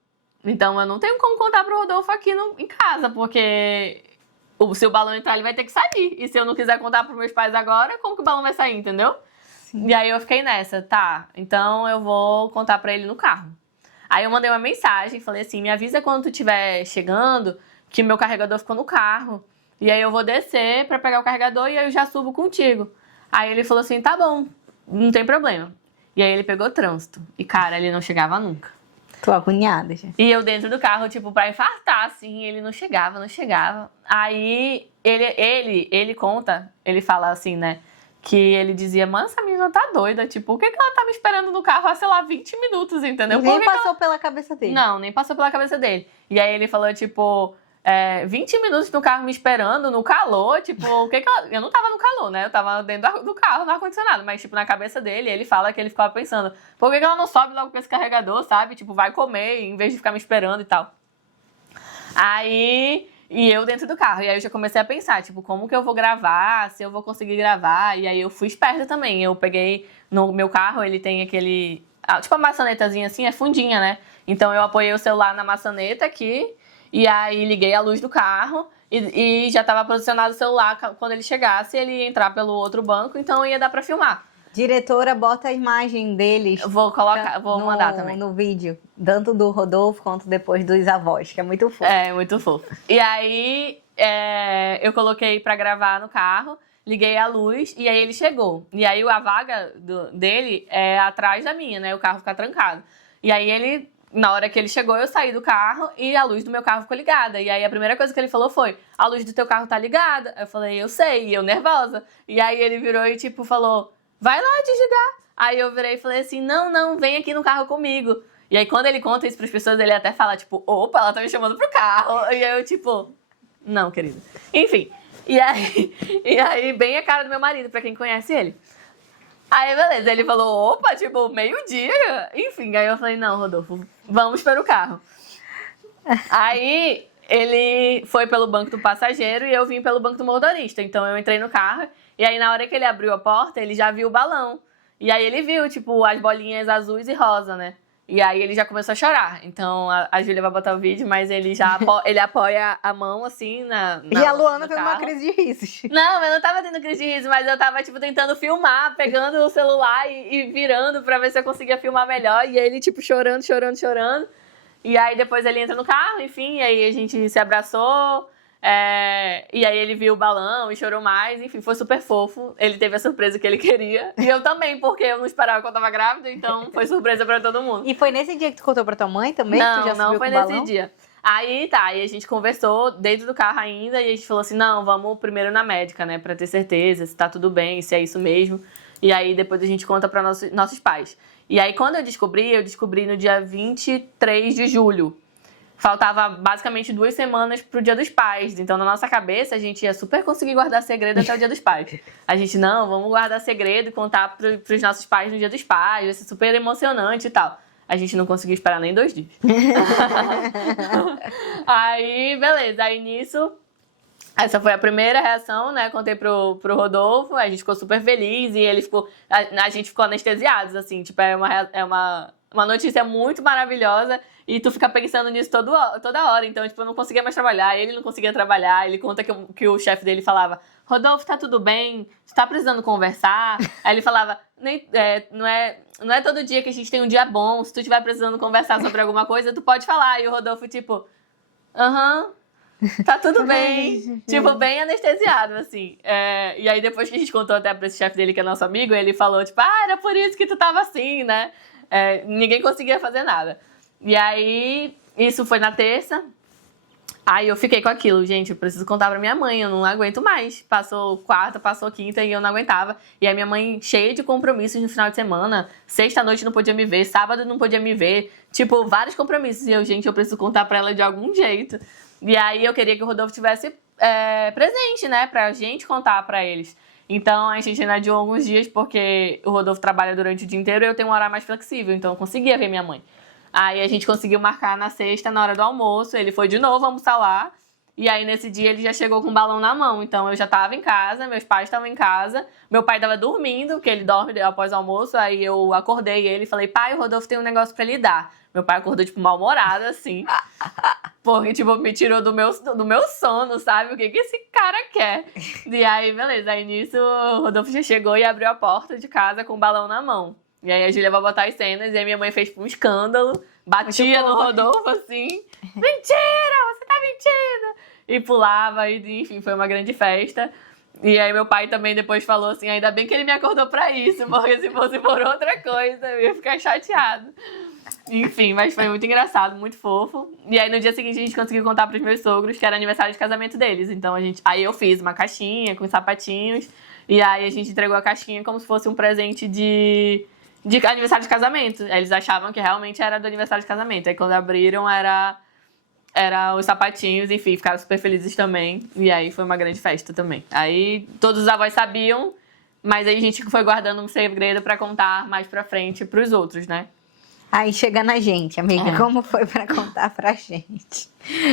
Então eu não tenho como contar pro Rodolfo aqui em casa, porque se o balão entrar, ele vai ter que sair. E se eu não quiser contar pros meus pais agora, como que o balão vai sair, entendeu? Sim. E aí eu fiquei nessa, tá, então eu vou contar pra ele no carro. Aí eu mandei uma mensagem, falei assim, me avisa quando tu estiver chegando, que meu carregador ficou no carro. E aí eu vou descer pra pegar o carregador e aí eu já subo contigo. Aí ele falou assim, tá bom, não tem problema. E aí ele pegou o trânsito. E cara, ele não chegava nunca. Tô agoniada, gente. E eu dentro do carro, tipo, pra infartar, assim, ele não chegava. Aí ele conta, ele fala assim, né, que ele dizia, mano, essa menina tá doida, tipo, por que ela tá me esperando no carro há, sei lá, 20 minutos, entendeu? E nem passou pela cabeça dele. Não, nem passou pela cabeça dele. E aí ele falou, tipo, 20 minutos no carro me esperando, no calor, tipo, o que ela... Eu não tava no calor, né? Eu tava dentro do carro, no ar-condicionado. Mas, tipo, na cabeça dele, ele fala que ele ficava pensando, por que ela não sobe logo com esse carregador, sabe? Tipo, vai comer, em vez de ficar me esperando e tal. Aí... E eu dentro do carro. E aí eu já comecei a pensar, tipo, como que eu vou gravar, se eu vou conseguir gravar. E aí eu fui esperta também. Eu peguei no meu carro, ele tem aquele... Tipo, a maçanetazinha assim, é fundinha, né? Então eu apoiei o celular na maçaneta aqui... E aí liguei a luz do carro e já estava posicionado o celular. Quando ele chegasse, ele ia entrar pelo outro banco, então ia dar para filmar. Diretora, bota a imagem deles. Vou colocar, vou mandar também. No vídeo, tanto do Rodolfo quanto depois dos avós, que é muito fofo. É, muito fofo. E aí eu coloquei para gravar no carro, liguei a luz e aí ele chegou. E aí a vaga dele é atrás da minha, né? O carro fica trancado. E aí ele na hora que ele chegou, eu saí do carro e a luz do meu carro ficou ligada. E aí a primeira coisa que ele falou foi: a luz do teu carro tá ligada. Eu falei: eu sei, e eu nervosa. E aí ele virou e tipo falou: vai lá desligar. Aí eu virei e falei assim: não, vem aqui no carro comigo. E aí quando ele conta isso pras pessoas, ele até fala tipo: opa, ela tá me chamando pro carro. E aí eu tipo: não, querida. Enfim, e aí bem a cara do meu marido, pra quem conhece ele. Aí, beleza, ele falou, opa, tipo, meio-dia. Enfim, aí eu falei, não, Rodolfo, vamos para o carro. Aí, ele foi pelo banco do passageiro e eu vim pelo banco do motorista. Então, eu entrei no carro e aí, na hora que ele abriu a porta, ele já viu o balão. E aí, ele viu, tipo, as bolinhas azuis e rosa, né? E aí, ele já começou a chorar. Então, a Júlia vai botar o vídeo, mas ele já ele apoia a mão, assim, E a Luana teve uma crise de risos. Não, eu não tava tendo crise de riso, mas eu tava, tipo, tentando filmar, pegando o celular e virando pra ver se eu conseguia filmar melhor. E aí ele, tipo, chorando. E aí depois ele entra no carro, enfim, e aí a gente se abraçou. E aí ele viu o balão e chorou mais, enfim, foi super fofo. Ele teve a surpresa que ele queria. E eu também, porque eu não esperava que eu tava grávida, então foi surpresa pra todo mundo. E foi nesse dia que tu contou pra tua mãe também? Não, que tu já não subiu foi com o nesse balão? dia. Aí tá, aí a gente conversou dentro do carro ainda e a gente falou assim, não, vamos primeiro na médica, né, pra ter certeza se tá tudo bem, se é isso mesmo. E aí depois a gente conta pra nossos pais. E aí quando eu descobri no dia 23 de julho. Faltava basicamente 2 semanas pro Dia dos Pais. Então, na nossa cabeça, a gente ia super conseguir guardar segredo até o Dia dos Pais. A gente, não, vamos guardar segredo e contar pros nossos pais no Dia dos Pais. Vai ser super emocionante e tal. A gente não conseguiu esperar nem 2 dias. Aí, beleza. Aí, nisso, essa foi a primeira reação, né? Contei pro Rodolfo. A gente ficou super feliz e ele ficou... A gente ficou anestesiados, assim. Tipo, é uma notícia muito maravilhosa. E tu fica pensando nisso toda hora. Então, tipo, eu não conseguia mais trabalhar. Ele não conseguia trabalhar. Ele conta que o chefe dele falava: Rodolfo, tá tudo bem? Tu tá precisando conversar? Aí ele falava: não é todo dia que a gente tem um dia bom. Se tu estiver precisando conversar sobre alguma coisa, tu pode falar. E o Rodolfo, tipo, tá tudo bem. Tipo, bem anestesiado, assim. E aí, depois que a gente contou até pra esse chefe dele, que é nosso amigo, ele falou, tipo, era por isso que tu tava assim, né? Ninguém conseguia fazer nada. E aí, isso foi na terça. Aí eu fiquei com aquilo, gente, eu preciso contar pra minha mãe, eu não aguento mais. Passou quarta, passou quinta e eu não aguentava. E aí minha mãe, cheia de compromissos no final de semana, sexta-noite não podia me ver, sábado não podia me ver. Tipo, vários compromissos. E eu, gente, eu preciso contar pra ela de algum jeito. E aí eu queria que o Rodolfo tivesse presente, né, pra gente contar pra eles. Então a gente ainda adiou alguns dias, porque o Rodolfo trabalha durante o dia inteiro e eu tenho um horário mais flexível, então eu conseguia ver minha mãe. Aí a gente conseguiu marcar na sexta, na hora do almoço. Ele foi de novo almoçar lá. E aí, nesse dia, ele já chegou com um balão na mão. Então, eu já tava em casa, meus pais estavam em casa. Meu pai tava dormindo, porque ele dorme após o almoço. Aí eu acordei ele e falei, pai, o Rodolfo tem um negócio pra lhe dar. Meu pai acordou, tipo, mal-humorado, assim. Porque, tipo, me tirou do meu sono, sabe? O que esse cara quer? E aí, beleza. Aí, nisso, o Rodolfo já chegou e abriu a porta de casa com o balão na mão. E aí a Júlia vai botar as cenas, e aí minha mãe fez um escândalo, batia no Rodolfo assim, mentira, você tá mentindo! E pulava, e enfim, foi uma grande festa. E aí meu pai também depois falou assim, ainda bem que ele me acordou pra isso, porque se fosse por outra coisa, eu ia ficar chateado. Enfim, mas foi muito engraçado, muito fofo. E aí no dia seguinte a gente conseguiu contar pros meus sogros que era aniversário de casamento deles. Então aí eu fiz uma caixinha com sapatinhos, e aí a gente entregou a caixinha como se fosse um presente de aniversário de casamento. Eles achavam que realmente era do aniversário de casamento. Aí quando abriram, era os sapatinhos, enfim, ficaram super felizes também. E aí foi uma grande festa também. Aí todos os avós sabiam, mas aí a gente foi guardando um segredo pra contar mais pra frente pros outros, né? Aí chega na gente, amiga, como foi pra contar pra gente?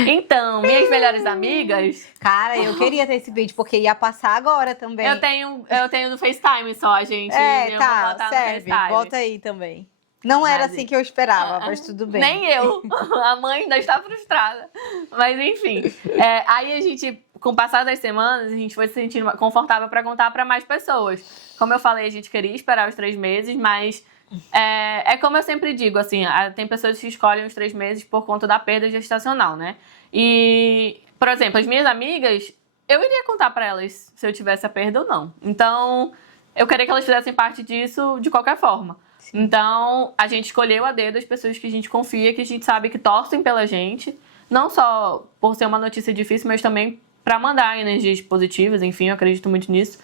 Então, minhas melhores amigas... Cara, eu queria ter esse vídeo, porque ia passar agora também. Eu tenho no FaceTime só, gente. Eu vou botar serve. no FaceTime. Bota aí também. Não era assim que eu esperava, mas tudo bem. Nem eu. A mãe ainda está frustrada. Mas, enfim. Aí a gente, com o passar das semanas, a gente foi se sentindo confortável para contar para mais pessoas. Como eu falei, a gente queria esperar os 3 meses, mas... como eu sempre digo, assim, tem pessoas que escolhem os 3 meses por conta da perda gestacional, né? E, por exemplo, as minhas amigas, eu iria contar pra elas se eu tivesse a perda ou não. Então, eu queria que elas fizessem parte disso de qualquer forma. Então, a gente escolheu a dedo as pessoas que a gente confia, que a gente sabe que torcem pela gente. Não só por ser uma notícia difícil, mas também pra mandar energias positivas, enfim, eu acredito muito nisso.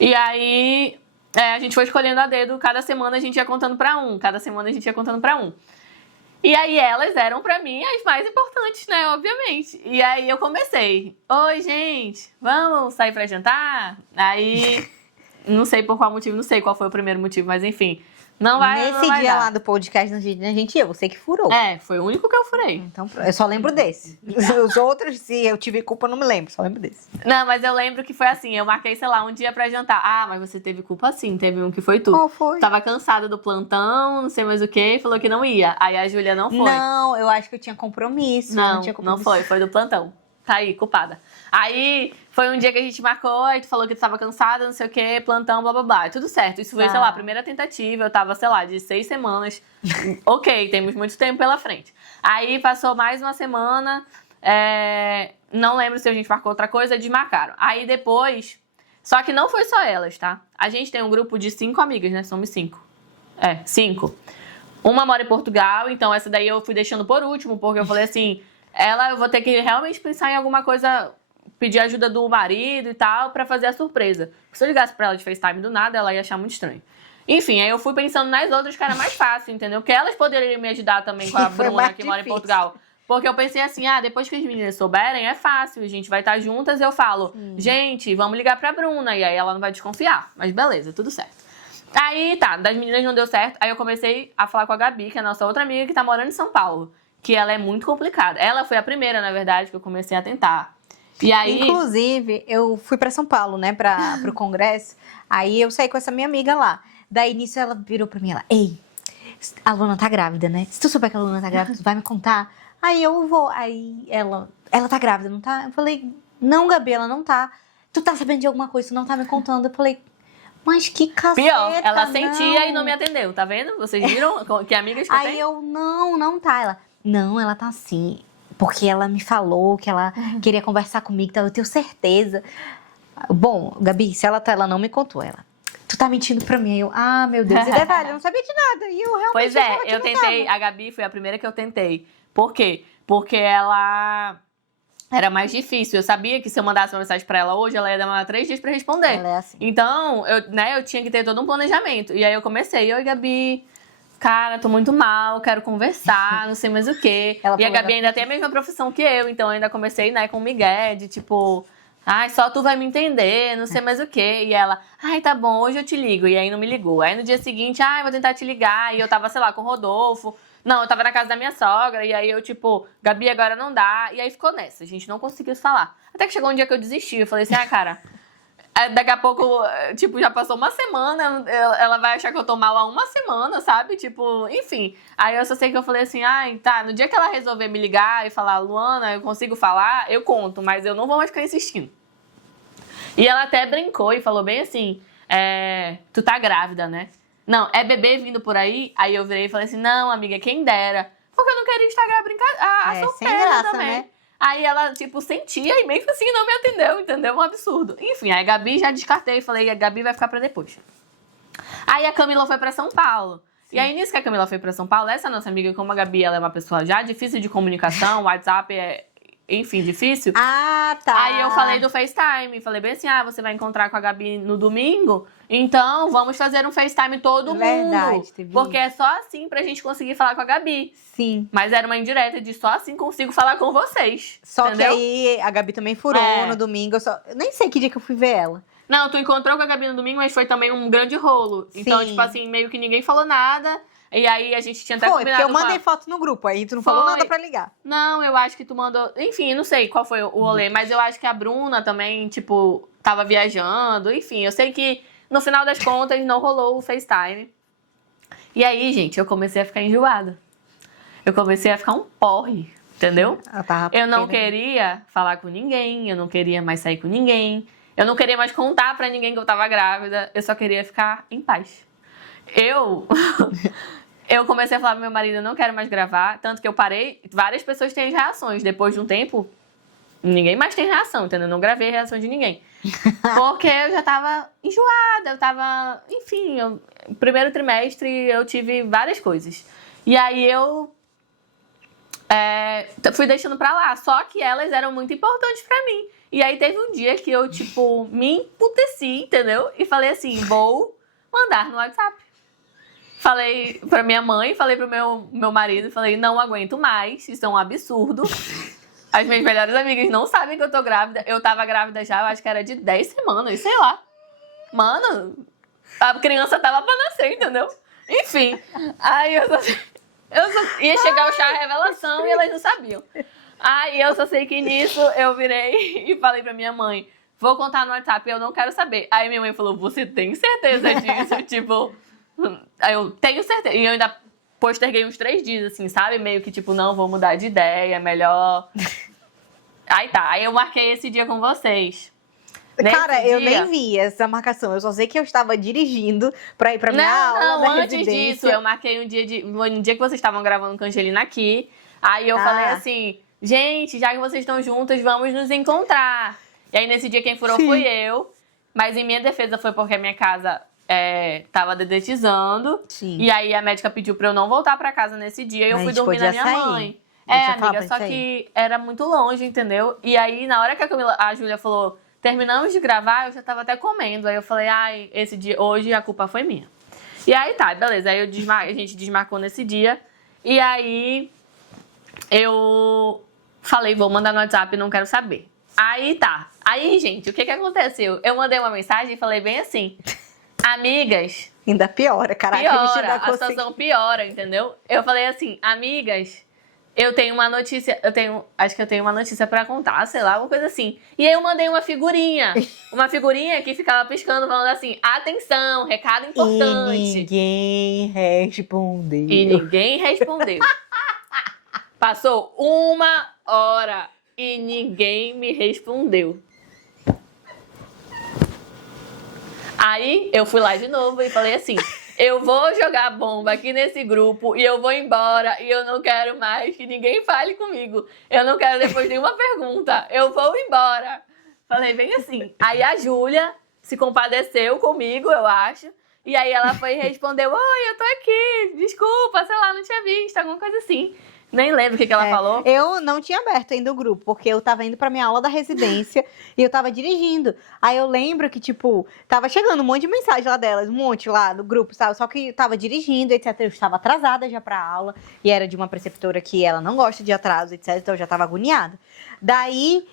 E aí, a gente foi escolhendo a dedo, cada semana a gente ia contando pra um, cada semana a gente ia contando pra um. E aí elas eram pra mim as mais importantes, né, obviamente. E aí eu comecei, oi gente, vamos sair pra jantar? Aí, não sei por qual motivo, não sei qual foi o primeiro motivo, mas enfim... Não vai, Nesse não vai dia dar. lá do podcast, a gente ia, você que furou. Foi o único que eu furei. Então, eu só lembro desse. Os outros, se eu tive culpa, eu não me lembro, só lembro desse. Não, mas eu lembro que foi assim, eu marquei, sei lá, um dia pra jantar. Ah, mas você teve culpa sim, teve um que foi tu. Qual foi? Tava cansada do plantão, não sei mais o que, falou que não ia. Aí a Júlia não foi. Não, eu acho que eu tinha compromisso. Não, tinha não compromisso. foi do plantão. Tá aí, culpada. Aí, foi um dia que a gente marcou, aí tu falou que tu tava cansada, não sei o que, plantão, blá, blá, blá. Tudo certo. Isso foi, Tá. sei lá, a primeira tentativa. Eu tava, sei lá, de 6 semanas. Ok, temos muito tempo pela frente. Aí, passou mais uma semana. Não lembro se a gente marcou outra coisa, desmarcaram. Aí, depois... Só que não foi só elas, tá? A gente tem um grupo de 5 amigas, né? Somos 5. 5. Uma mora em Portugal, então essa daí eu fui deixando por último, porque eu falei assim... eu vou ter que realmente pensar em alguma coisa, pedir ajuda do marido e tal, pra fazer a surpresa. Porque se eu ligasse pra ela de FaceTime do nada, ela ia achar muito estranho. Enfim, aí eu fui pensando nas outras que era mais fácil, entendeu? Porque elas poderiam me ajudar também com a Foi Bruna, mais que mora em difícil. Portugal. Porque eu pensei assim, depois que as meninas souberem, é fácil, a gente vai estar juntas, eu falo, gente, vamos ligar pra Bruna, e aí ela não vai desconfiar. Mas beleza, tudo certo. Aí, tá, das meninas não deu certo, aí eu comecei a falar com a Gabi, que é a nossa outra amiga, que tá morando em São Paulo. Que ela é muito complicada. Ela foi a primeira, na verdade, que eu comecei a tentar. E aí... Inclusive, eu fui pra São Paulo, né, pro congresso. Aí eu saí com essa minha amiga lá. Daí, nisso, ela virou pra mim, ei, a Luna tá grávida, né? Se tu souber que a Luna tá grávida, tu vai me contar? Aí eu vou. Aí ela tá grávida, não tá? Eu falei, não, Gabi, ela não tá. Tu tá sabendo de alguma coisa, tu não tá me contando. Eu falei, mas que caceta, Pior, ela não. sentia e não me atendeu, tá vendo? Vocês viram que amigas que eu Aí tenho? eu, não tá. Ela, não, ela tá assim. Porque ela me falou que ela queria conversar comigo, então eu tenho certeza. Bom, Gabi, se ela tá, ela não me contou. Ela, tu tá mentindo pra mim. Aí eu, meu Deus. E detalhe, eu não sabia de nada. E eu realmente Pois achava que eu não tentei, tava. a Gabi foi a primeira que eu tentei. Por quê? Porque ela era mais difícil. Eu sabia que se eu mandasse uma mensagem pra ela hoje, ela ia demorar 3 dias pra responder. Ela é assim. Então, eu tinha que ter todo um planejamento. E aí eu comecei, oi, Gabi, cara, tô muito mal, quero conversar, não sei mais o quê. Ela E a falou Gabi ainda tem a mesma profissão que eu, então eu ainda comecei, né, com migué, de tipo, só tu vai me entender, não sei mais o quê. E ela, tá bom, hoje eu te ligo. E aí não me ligou. Aí no dia seguinte, vou tentar te ligar. E eu tava, sei lá, com o Rodolfo. Não, eu tava na casa da minha sogra, e aí eu, tipo, Gabi, agora não dá. E aí ficou nessa, a gente não conseguiu se falar. Até que chegou um dia que eu desisti, eu falei assim, cara, daqui a pouco, tipo, já passou uma semana, ela vai achar que eu tô mal há uma semana, sabe? Tipo, enfim. Aí eu só sei que eu falei assim, tá, no dia que ela resolver me ligar e falar, Luana, eu consigo falar, eu conto, mas eu não vou mais ficar insistindo. E ela até brincou e falou bem assim, tu tá grávida, né? Não, é bebê vindo por aí? Aí eu virei e falei assim, não, amiga, quem dera. Porque eu não queria estragar a Sem surpresa graça, também. né? Aí ela, tipo, sentia e meio que assim não me atendeu, entendeu? Um absurdo. Enfim, aí a Gabi já descartei e falei, a Gabi vai ficar pra depois. Aí a Camila foi pra São Paulo. Sim. E aí, nisso que a Camila foi pra São Paulo, essa nossa amiga, como a Gabi, ela é uma pessoa já difícil de comunicação, o WhatsApp enfim, difícil. Tá. Aí eu falei do FaceTime, falei bem assim, você vai encontrar com a Gabi no domingo, então vamos fazer um FaceTime todo mundo. Teve Porque é só assim pra gente conseguir falar com a Gabi. Sim. Mas era uma indireta de só assim consigo falar com vocês. Só entendeu? que aí a Gabi também furou no domingo. Eu nem sei que dia que eu fui ver ela. Não, tu encontrou com a Gabi no domingo, mas foi também um grande rolo. Então, Sim. tipo assim, meio que ninguém falou nada. E aí a gente tinha até Foi, combinado porque eu mandei foto no grupo, aí tu não falou nada pra ligar. Não, eu acho que tu mandou... Enfim, eu não sei qual foi o rolê, mas eu acho que a Bruna também, tipo, tava viajando. Enfim, eu sei que no final das contas não rolou o FaceTime. E aí, gente, eu comecei a ficar enjoada. Eu comecei a ficar um porre, entendeu? Eu não queria falar com ninguém, eu não queria mais sair com ninguém. Eu não queria mais contar pra ninguém que eu tava grávida. Eu só queria ficar em paz. Eu comecei a falar pro meu marido, eu não quero mais gravar. Tanto que eu parei, várias pessoas têm reações. Depois de um tempo, ninguém mais tem reação, entendeu? Eu não gravei a reação de ninguém. Porque eu já tava enjoada, eu tava... Enfim, primeiro trimestre eu tive várias coisas. E aí eu fui deixando pra lá. Só que elas eram muito importantes pra mim. E aí teve um dia que eu, tipo, me emputeci, entendeu? E falei assim, vou mandar no WhatsApp. Falei pra minha mãe, falei pro meu marido, falei, não aguento mais, isso é um absurdo. As minhas melhores amigas não sabem que eu tô grávida. Eu tava grávida já, eu acho que era de 10 semanas, sei lá. Mano, a criança tava pra nascer, entendeu? Enfim, aí eu só ia chegar o chá revelação e elas não sabiam. Aí eu só sei que nisso eu virei e falei pra minha mãe, vou contar no WhatsApp, eu não quero saber. Aí minha mãe falou, você tem certeza disso? Tipo, aí eu tenho certeza. E eu ainda posterguei uns 3 dias, assim, sabe? Meio que tipo, não, vou mudar de ideia, melhor. Aí tá, aí eu marquei esse dia com vocês. Cara, eu nem vi essa marcação. Eu só sei que eu estava dirigindo pra ir pra minha aula. Não, antes disso, eu marquei um dia que vocês estavam gravando com a Angelina aqui. Aí eu falei assim, gente, já que vocês estão juntas, vamos nos encontrar. E aí nesse dia quem furou fui eu. Mas em minha defesa foi porque a minha casa tava dedetizando. Sim. E aí a médica pediu pra eu não voltar pra casa nesse dia. E eu fui dormir na minha mãe. Amiga, só que era muito longe, entendeu? E aí na hora que a Júlia falou, terminamos de gravar, eu já tava até comendo. Aí eu falei, ai, esse dia, hoje a culpa foi minha. E aí tá, beleza. Aí a gente desmarcou nesse dia. E aí eu falei, vou mandar no WhatsApp, não quero saber. Aí tá. Aí, gente, o que aconteceu? Eu mandei uma mensagem e falei bem assim, amigas... Ainda piora, caraca. Piora, a situação piora, entendeu? Eu falei assim, amigas... Eu tenho uma notícia, acho que eu tenho uma notícia pra contar, sei lá, alguma coisa assim. E aí eu mandei uma figurinha que ficava piscando, falando assim, atenção, recado importante. E ninguém respondeu. Passou 1 hora e ninguém me respondeu. Aí eu fui lá de novo e falei assim... Eu vou jogar bomba aqui nesse grupo e eu vou embora e eu não quero mais que ninguém fale comigo. Eu não quero depois nenhuma pergunta. Eu vou embora. Falei bem assim. Aí a Júlia se compadeceu comigo, eu acho. E aí ela foi e respondeu, oi, eu tô aqui, desculpa, sei lá, não tinha visto, alguma coisa assim. Nem lembro o que ela falou. Eu não tinha aberto ainda o grupo, porque eu tava indo pra minha aula da residência e eu tava dirigindo. Aí eu lembro que, tipo, tava chegando um monte de mensagem lá delas, um monte lá no grupo, sabe? Só que eu tava dirigindo, etc. Eu estava atrasada já pra aula e era de uma preceptora que ela não gosta de atraso, etc. Então eu já tava agoniada. Daí...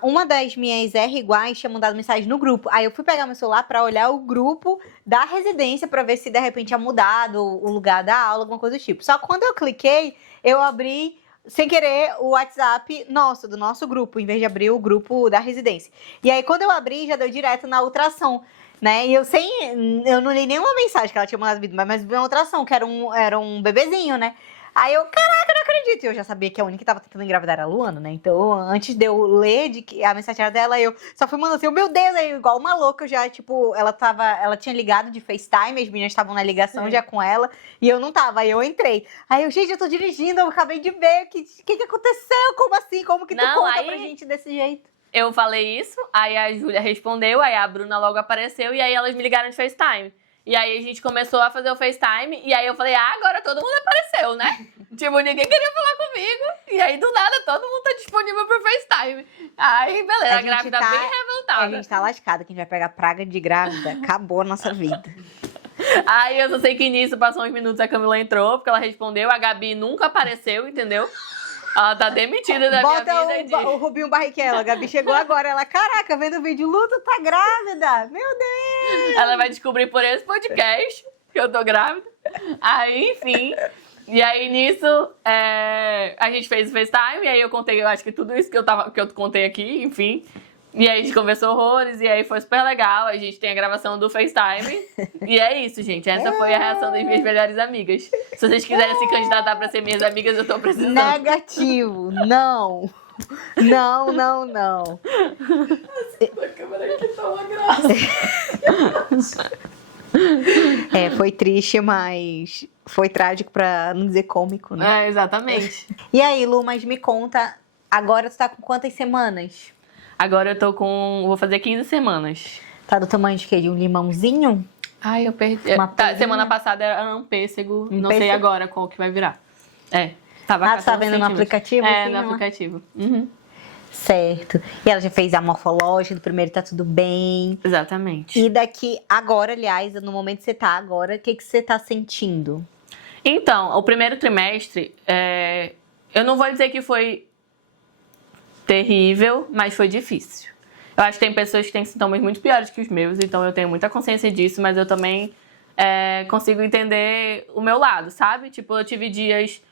uma das minhas R iguais tinha mandado mensagem no grupo. Aí eu fui pegar meu celular pra olhar o grupo da residência pra ver se de repente tinha mudado o lugar da aula, alguma coisa do tipo. Só que quando eu cliquei, eu abri sem querer o WhatsApp do nosso grupo, em vez de abrir o grupo da residência. E aí quando eu abri, já deu direto na ultrassom, né? E eu não li nenhuma mensagem que ela tinha mandado, mas vi uma ultrassom, que era um bebezinho, né? Aí eu, caraca, não acredito. E eu já sabia que a única que tava tentando engravidar era a Luana, né? Então, antes de eu ler a mensagem dela, eu só fui mandando assim, meu Deus, aí, igual uma louca, eu já, tipo, ela tinha ligado de FaceTime, as meninas estavam na ligação já com ela, e eu não tava, aí eu entrei. Aí eu, gente, eu tô dirigindo, eu acabei de ver, o que aconteceu? Como assim? Como que tu conta pra gente desse jeito? Eu falei isso, aí a Júlia respondeu, aí a Bruna logo apareceu, e aí elas me ligaram de FaceTime. E aí a gente começou a fazer o FaceTime, e aí eu falei, agora todo mundo apareceu, né? Tipo, ninguém queria falar comigo, e aí do nada todo mundo tá disponível pro FaceTime. Aí, beleza, a grávida bem revoltada. A gente tá lascada, que a gente vai pegar praga de grávida, acabou a nossa vida. Aí eu só sei que nisso, passou uns minutos, a Camila entrou, porque ela respondeu, a Gabi nunca apareceu, entendeu? Ela tá demitida da minha vida. Bota o Rubinho Barrichello. A Gabi chegou agora. Ela, caraca, vendo o vídeo, Lu, tu tá grávida. Meu Deus. Ela vai descobrir por esse podcast que eu tô grávida. Aí, enfim. E aí, nisso, a gente fez o FaceTime. E aí eu contei, eu acho que tudo isso que eu contei aqui, enfim. E aí a gente conversou horrores, e aí foi super legal. A gente tem a gravação do FaceTime. E é isso, gente. Essa foi a reação das minhas melhores amigas. Se vocês quiserem se candidatar pra ser minhas amigas, eu tô precisando. Negativo. Não. Não, não, não. Essa câmera aqui tá uma graça. Foi triste, mas foi trágico pra não dizer cômico, né? Exatamente. E aí, Lu, mas me conta, agora tu tá com quantas semanas? Agora eu tô vou fazer 15 semanas. Tá do tamanho de quê? De um limãozinho? Ai, eu perdi. Uma Tá, pedrinha. semana passada era um pêssego, não sei pêssego? agora qual que vai virar. Tava Ah, tu tá 14 vendo no centímetros. aplicativo? É, assim, no ó? aplicativo. Uhum. Certo. E ela já fez a morfológica, do primeiro tá tudo bem. Exatamente. E daqui, agora, aliás, no momento que você tá agora, o que você tá sentindo? Então, o primeiro trimestre, eu não vou dizer que foi terrível, mas foi difícil. Eu acho que tem pessoas que têm sintomas muito piores que os meus, então eu tenho muita consciência disso, mas eu também consigo entender o meu lado, sabe? Tipo, eu tive dias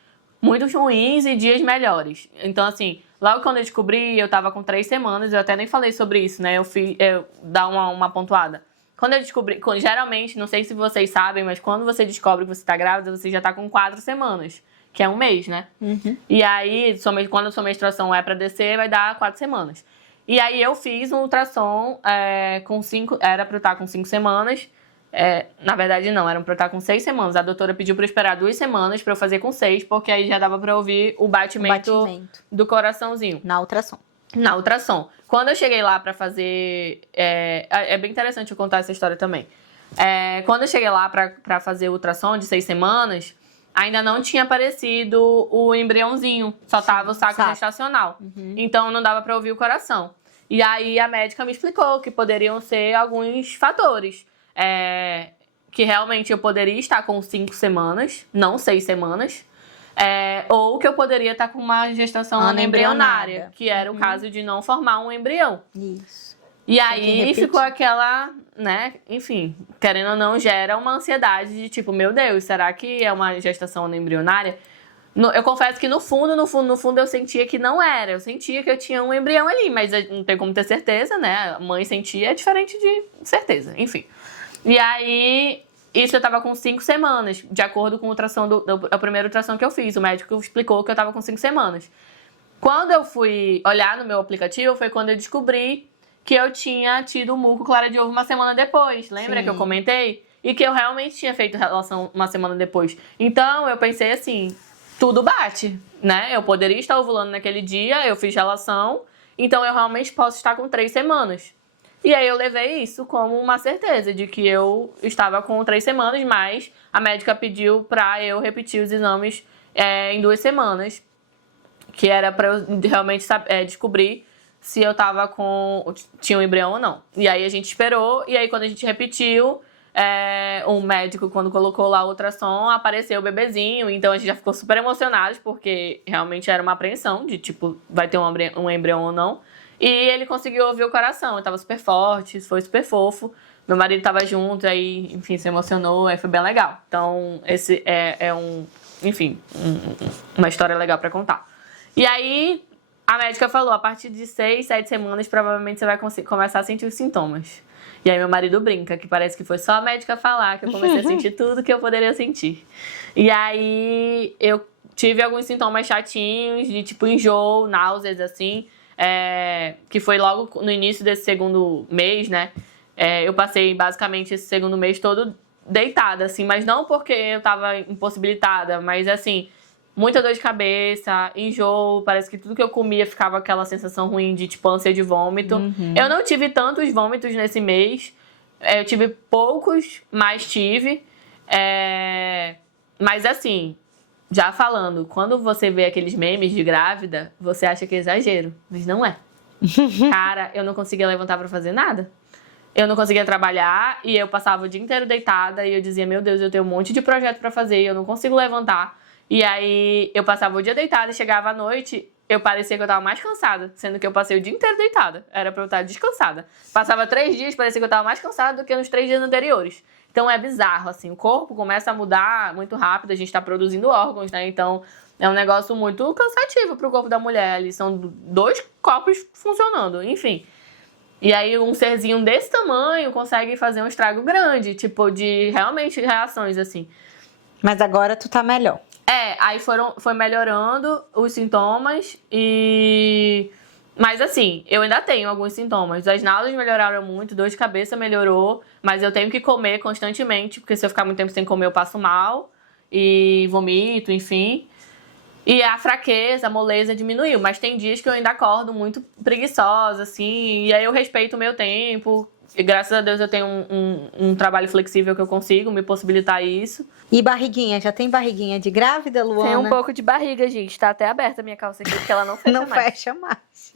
muito ruins e dias melhores. Então, assim, logo quando eu descobri, eu tava com 3 semanas, eu até nem falei sobre isso, né? Eu dar uma pontuada. Quando eu descobri, geralmente, não sei se vocês sabem, mas quando você descobre que você tá grávida, você já tá com 4 semanas, que é um mês, né? E aí, quando a sua menstruação é pra descer, vai dar 4 semanas. E aí eu fiz um ultrassom com 5, era pra eu estar com 5 semanas. Na verdade, não, era pra eu estar com 6 semanas. A doutora pediu pra eu esperar 2 semanas pra eu fazer com 6, porque aí já dava pra ouvir o batimento do coraçãozinho. Na ultrassom. Na ultrassom. Quando eu cheguei lá pra fazer... É bem interessante eu contar essa história também. Quando eu cheguei lá pra fazer o ultrassom de 6 semanas, ainda não tinha aparecido o embriãozinho. Só tava o saco gestacional. Então não dava pra ouvir o coração. E aí a médica me explicou que poderiam ser alguns fatores. Que realmente eu poderia estar com 5 semanas, não 6 semanas. Ou que eu poderia estar com uma gestação anembrionária, que era o caso de não formar um embrião. Isso. E aí ficou aquela, né, enfim, querendo ou não, gera uma ansiedade de tipo, meu Deus, será que é uma gestação anembrionária? Eu confesso que no fundo, eu sentia que não era. Eu sentia que eu tinha um embrião ali, mas não tem como ter certeza, né? A mãe sentia, é diferente de certeza, enfim. E aí, isso eu tava com 5 semanas, de acordo com o ultrassom a primeira ultrassom que eu fiz. O médico explicou que eu tava com 5 semanas. Quando eu fui olhar no meu aplicativo, foi quando eu descobri que eu tinha tido o muco clara de ovo uma semana depois. Lembra que eu comentei? E que eu realmente tinha feito relação uma semana depois. Então, eu pensei assim, tudo bate, né? Eu poderia estar ovulando naquele dia, eu fiz relação, então eu realmente posso estar com 3 semanas. E aí eu levei isso como uma certeza de que eu estava com 3 semanas, mas a médica pediu pra eu repetir os exames em 2 semanas, que era pra eu realmente descobrir se eu tinha um embrião ou não. E aí a gente esperou, e aí quando a gente repetiu, o médico, quando colocou lá o ultrassom, apareceu o bebezinho, então a gente já ficou super emocionados, porque realmente era uma apreensão de, tipo, vai ter um embrião ou não. E ele conseguiu ouvir o coração, ele tava super forte, foi super fofo. Meu marido tava junto, aí, enfim, se emocionou, aí foi bem legal. Então, esse uma história legal pra contar. E aí, a médica falou, a partir de 6, 7 semanas, provavelmente você vai começar a sentir os sintomas. E aí meu marido brinca, que parece que foi só a médica falar que eu comecei a sentir tudo que eu poderia sentir. E aí, eu tive alguns sintomas chatinhos, de tipo enjoo, náuseas, assim, que foi logo no início desse segundo mês, né? Eu passei basicamente esse segundo mês todo deitada, assim, mas não porque eu tava impossibilitada, mas assim, muita dor de cabeça, enjoo, parece que tudo que eu comia ficava aquela sensação ruim de tipo ânsia de vômito. Eu não tive tantos vômitos nesse mês, eu tive poucos, mas tive. Mas assim, já falando, quando você vê aqueles memes de grávida, você acha que é exagero, mas não é. Cara, eu não conseguia levantar pra fazer nada. Eu não conseguia trabalhar e eu passava o dia inteiro deitada e eu dizia, meu Deus, eu tenho um monte de projeto pra fazer e eu não consigo levantar. E aí eu passava o dia deitada e chegava à noite, eu parecia que eu tava mais cansada, sendo que eu passei o dia inteiro deitada. Era pra eu estar descansada. Passava 3 dias, parecia que eu tava mais cansada do que nos 3 dias anteriores. Então é bizarro, assim, o corpo começa a mudar muito rápido, a gente tá produzindo órgãos, né? Então é um negócio muito cansativo pro corpo da mulher. Ali são 2 corpos funcionando, enfim. E aí um serzinho desse tamanho consegue fazer um estrago grande, tipo, de realmente reações, assim. Mas agora tu tá melhor. Aí foi melhorando os sintomas Mas assim, eu ainda tenho alguns sintomas. As náuseas melhoraram muito, dor de cabeça melhorou, mas eu tenho que comer constantemente, porque se eu ficar muito tempo sem comer eu passo mal e vomito, enfim. E a fraqueza, a moleza diminuiu, mas tem dias que eu ainda acordo muito preguiçosa, assim, e aí eu respeito o meu tempo, E graças a Deus eu tenho um trabalho flexível que eu consigo me possibilitar isso. E barriguinha? Já tem barriguinha de grávida, Luana? Tem um pouco de barriga, gente. Tá até aberta a minha calça aqui, porque ela não fecha Não mais. fecha mais.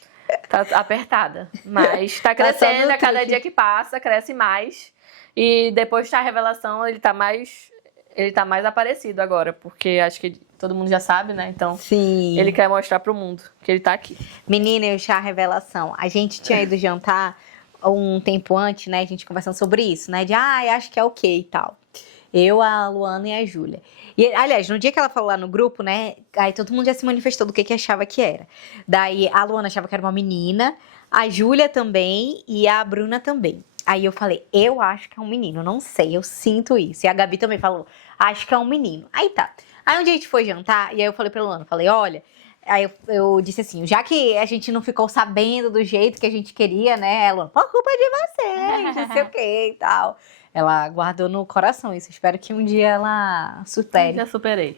Tá apertada. Mas tá Tá só crescendo, no a cada truque. dia que passa, cresce mais. E depois da revelação, ele tá mais aparecido agora. Porque acho que todo mundo já sabe, né? Então, Sim. ele quer mostrar pro mundo que ele tá aqui. Menina, e o chá revelação. A gente tinha ido jantar um tempo antes, né? A gente conversando sobre isso, né? De, acho que é ok e tal. Eu, a Luana e a Júlia. E, aliás, no dia que ela falou lá no grupo, né? Aí todo mundo já se manifestou do que achava que era. Daí, a Luana achava que era uma menina, a Júlia também e a Bruna também. Aí eu falei, eu acho que é um menino, não sei, eu sinto isso. E a Gabi também falou, acho que é um menino. Aí tá. Aí um dia a gente foi jantar, e aí eu falei pra Luana, falei, olha... Aí eu disse assim, já que a gente não ficou sabendo do jeito que a gente queria, né? Ela, por culpa de vocês, não sei o que e tal. Ela guardou no coração isso. Espero que um dia ela supere. Já superei.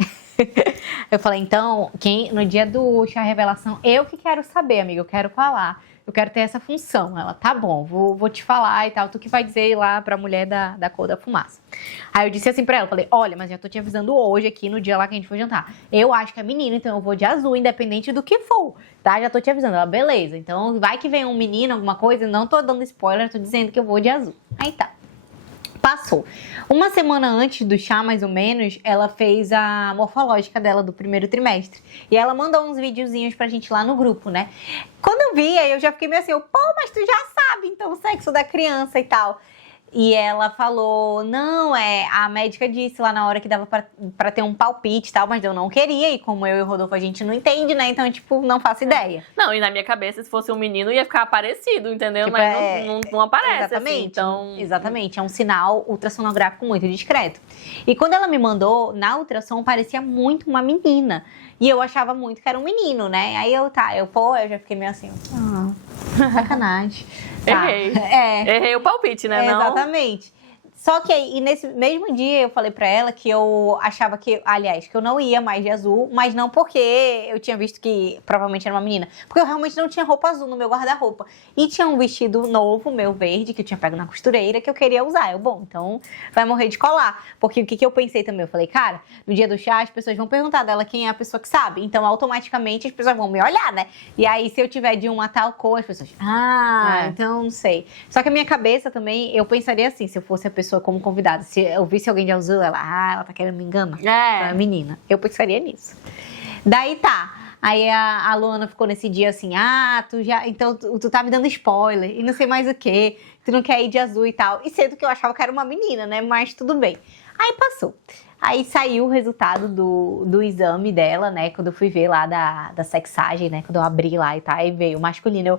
Eu falei, então, no dia do chá revelação, eu que quero saber, amiga. Eu quero falar. Eu quero ter essa função. Ela, tá bom, vou te falar e tal. Tu que vai dizer lá pra mulher da cor da fumaça. Aí eu disse assim pra ela, falei, olha, mas já tô te avisando hoje aqui, no dia lá que a gente for jantar. Eu acho que é menino, então eu vou de azul, independente do que for, tá? Já tô te avisando. Ela, beleza. Então vai que vem um menino, alguma coisa, não tô dando spoiler, tô dizendo que eu vou de azul. Aí tá. Passou. Uma semana antes do chá, mais ou menos, ela fez a morfológica dela do primeiro trimestre. E ela mandou uns videozinhos pra gente lá no grupo, né? Quando eu vi, aí eu já fiquei meio assim, pô, mas tu já sabe, então, o sexo da criança e tal. E ela falou, não, a médica disse lá na hora que dava pra ter um palpite e tal, mas eu não queria, e como eu e o Rodolfo a gente não entende, né, então, tipo, não faço ideia. Não, e na minha cabeça, se fosse um menino, ia ficar aparecido, entendeu? Tipo, mas não aparece, exatamente, assim, então... Exatamente, é um sinal ultrassonográfico muito discreto. E quando ela me mandou, na ultrassom, parecia muito uma menina. E eu achava muito que era um menino, né? Aí eu já fiquei meio assim, sacanagem. Tá. Errei. É. Errei o palpite, né? Não? Exatamente. Só que aí, nesse mesmo dia, eu falei pra ela que eu achava que, aliás, que eu não ia mais de azul, mas não porque eu tinha visto que provavelmente era uma menina, porque eu realmente não tinha roupa azul no meu guarda-roupa. E tinha um vestido novo, meu verde, que eu tinha pego na costureira, que eu queria usar. Bom, então vai morrer de colar. Porque o que eu pensei também? Eu falei, cara, no dia do chá, as pessoas vão perguntar dela quem é a pessoa que sabe. Então, automaticamente, as pessoas vão me olhar, né? E aí, se eu tiver de uma tal cor, as pessoas, então não sei. Só que a minha cabeça também, eu pensaria assim, se eu fosse a pessoa como convidada, se eu visse alguém de azul, ela tá querendo me enganar. Então é menina. Eu pensaria nisso. Daí tá. Aí a Luana ficou nesse dia assim, então tu tá me dando spoiler e não sei mais o que, tu não quer ir de azul e tal. E sendo que eu achava que era uma menina, né? Mas tudo bem. Aí passou. Aí saiu o resultado do exame dela, né? Quando eu fui ver lá da sexagem, né? Quando eu abri lá e tal, aí veio o masculino. Eu,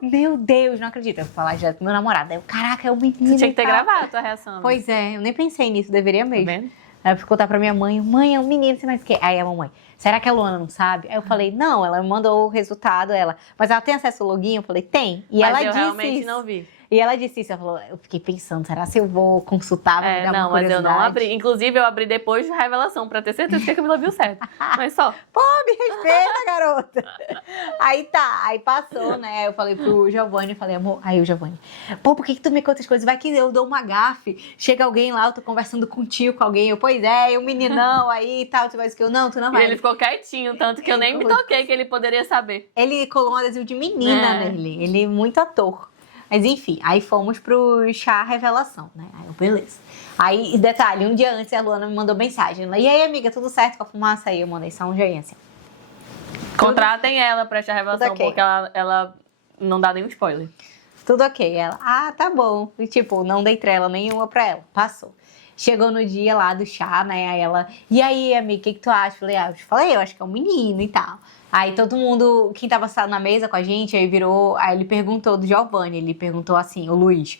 meu Deus, não acredito. Eu vou falar já pro meu namorado. Eu, caraca, é o menino. Você tinha que ter gravado a tua reação. Né? Pois é, eu nem pensei nisso, deveria mesmo. Tá vendo? Aí eu fui contar pra minha mãe, é um menino, sei mais o quê. Aí a mamãe, será que a Luana não sabe? Aí eu falei, não, ela me mandou o resultado, mas ela tem acesso ao login? Eu falei, tem. E mas ela eu disse realmente isso. não vi. E ela disse isso, eu fiquei pensando, será se eu vou consultar? Vai me dar não, uma mas eu não curiosidade? abri. Inclusive, eu abri depois da revelação, pra ter certeza que a Camila viu certo. Mas só. Pô, me respeita, garota. Aí tá, aí passou, né? Aí eu falei pro Giovanni, falei, amor, aí o Giovanni, pô, por que tu me conta as coisas? Vai que eu dou uma gafe, chega alguém lá, eu tô conversando contigo com alguém, pois é, o meninão aí e tal, tu vai dizer que não, tu não vai. E ele ficou quietinho, tanto que eu nem me toquei que ele poderia saber. Ele colou um adesivo de menina nele, ele é muito ator. Mas enfim, aí fomos pro chá revelação, né? Aí eu, beleza. Aí, detalhe, um dia antes a Luana me mandou mensagem. Ela, e aí, amiga, tudo certo com a fumaça? Aí eu mandei só um joinha assim. Contratem ela pra esta revelação, okay. Porque ela não dá nenhum spoiler. Tudo ok. Ela, tá bom. E tipo, não dei trela nenhuma pra ela. Passou. Chegou no dia lá do chá, né? Aí ela, e aí, amiga, o que tu acha? Eu acho que é um menino e tal. Aí todo mundo, quem tava na mesa com a gente, aí ele perguntou do Giovanni, ele perguntou assim, o Luiz,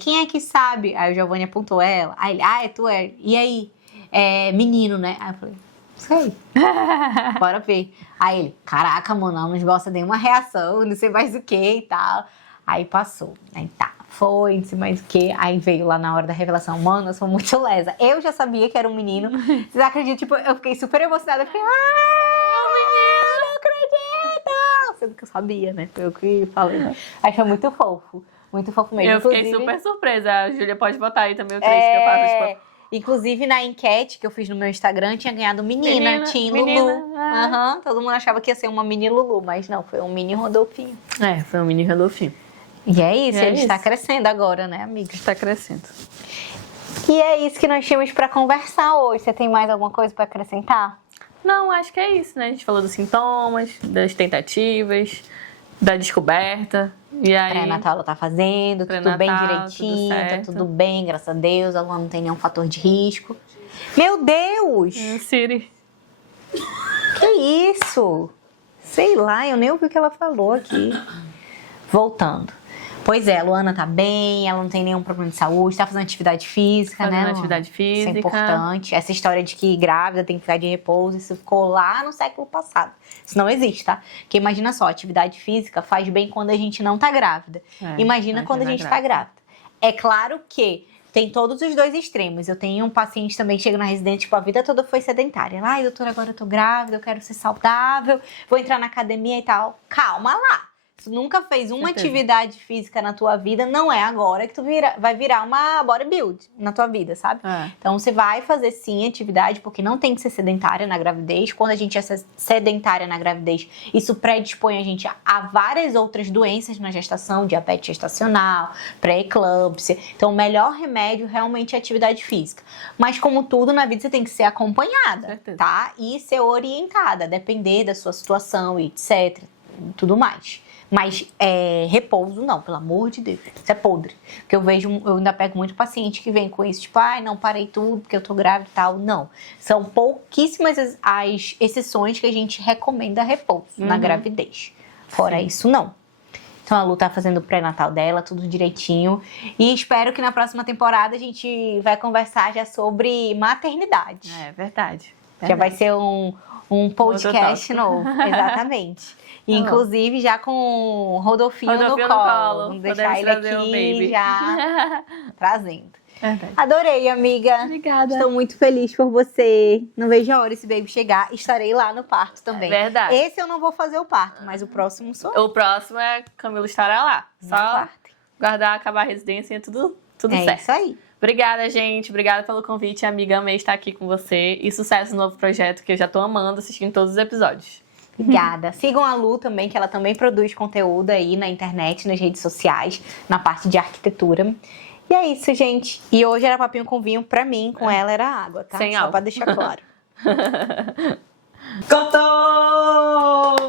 quem é que sabe? Aí o Giovanni apontou ela, aí ele, é tu, e aí? Menino, né? Aí eu falei, sei, bora ver. Aí ele, caraca, mano, ela não gosta de nenhuma reação, não sei mais o que e tal. Aí passou, aí tá. Foi, não sei mais o que. Aí veio lá na hora da revelação. Mano, eu sou muito lesa. Eu já sabia que era um menino. Vocês acreditam? Tipo, eu fiquei super emocionada. Eu fiquei, menino, não acredito! Sendo que eu sabia, né? Foi eu que falei. Aí foi muito fofo. Muito fofo mesmo. Eu fiquei super surpresa. A Júlia pode botar aí também o trecho que eu faço, tipo... Inclusive, na enquete que eu fiz no meu Instagram, tinha ganhado menina Tim Lulu. Aham, todo mundo achava que ia ser uma mini Lulu, mas não, foi um mini Rodolfinho. Foi um mini Rodolfinho. E é isso, E é ele está isso. crescendo agora, né, amiga? Está crescendo. E é isso que nós tínhamos pra conversar hoje. Você tem mais alguma coisa pra acrescentar? Não, acho que é isso, né? A gente falou dos sintomas, das tentativas, da descoberta. E aí... Pré-natal ela tá fazendo, tudo bem Pré-natal, direitinho, tudo tá certo. tudo bem, graças a Deus. A Luana não tem nenhum fator de risco. Meu Deus! Siri. Que isso? Sei lá, eu nem ouvi o que ela falou aqui. Voltando. Pois é, a Luana tá bem, ela não tem nenhum problema de saúde, tá fazendo atividade física, né, Fazendo Luana? atividade física. Isso é importante. Essa história de que grávida tem que ficar de repouso, isso ficou lá no século passado. Isso não existe, tá? Porque imagina só, atividade física faz bem quando a gente não tá grávida. Imagina quando a gente tá grávida. É claro que tem todos os dois extremos. Eu tenho um paciente também que chega na residência, tipo, a vida toda foi sedentária. Ai, doutora, agora eu tô grávida, eu quero ser saudável, vou entrar na academia e tal. Calma lá. Se tu nunca fez uma atividade física na tua vida, não é agora que tu vai virar uma bodybuild na tua vida, sabe? Então, você vai fazer sim atividade, porque não tem que ser sedentária na gravidez. Quando a gente é sedentária na gravidez, isso predispõe a gente a várias outras doenças na gestação, diabetes gestacional, pré-eclâmpsia. Então, o melhor remédio realmente é a atividade física. Mas, como tudo na vida, você tem que ser acompanhada, tá? E ser orientada, depender da sua situação e etc. Tudo mais. Mas repouso não, pelo amor de Deus. Isso é podre. Porque eu ainda pego muito paciente que vem com isso, tipo, ai, não, parei tudo porque eu tô grávida e tal. Não. São pouquíssimas as exceções que a gente recomenda repouso na gravidez. Fora isso, não. Então a Lu tá fazendo o pré-natal dela, tudo direitinho. E espero que na próxima temporada a gente vai conversar já sobre maternidade. É verdade. Já vai ser um podcast novo. Exatamente. Inclusive já com o Rodolfinho no colo. Vamos deixar ele aqui já trazendo. Verdade. Adorei, amiga. Obrigada. Estou muito feliz por você. Não vejo a hora esse baby chegar. Estarei lá no parto também. Verdade. Esse eu não vou fazer o parto, mas o próximo sou eu. O próximo é Camila estará lá. Só guardar, acabar a residência e tudo certo. É isso aí. Obrigada, gente. Obrigada pelo convite. Amiga, amei estar aqui com você. E sucesso no novo projeto, que eu já tô amando assistindo todos os episódios. Obrigada. Sigam a Lu também, que ela também produz conteúdo aí na internet, nas redes sociais, na parte de arquitetura. E é isso, gente. E hoje era papinho com vinho pra mim, com ela era água, tá? Sem Só álcool. pra deixar claro. Cortou!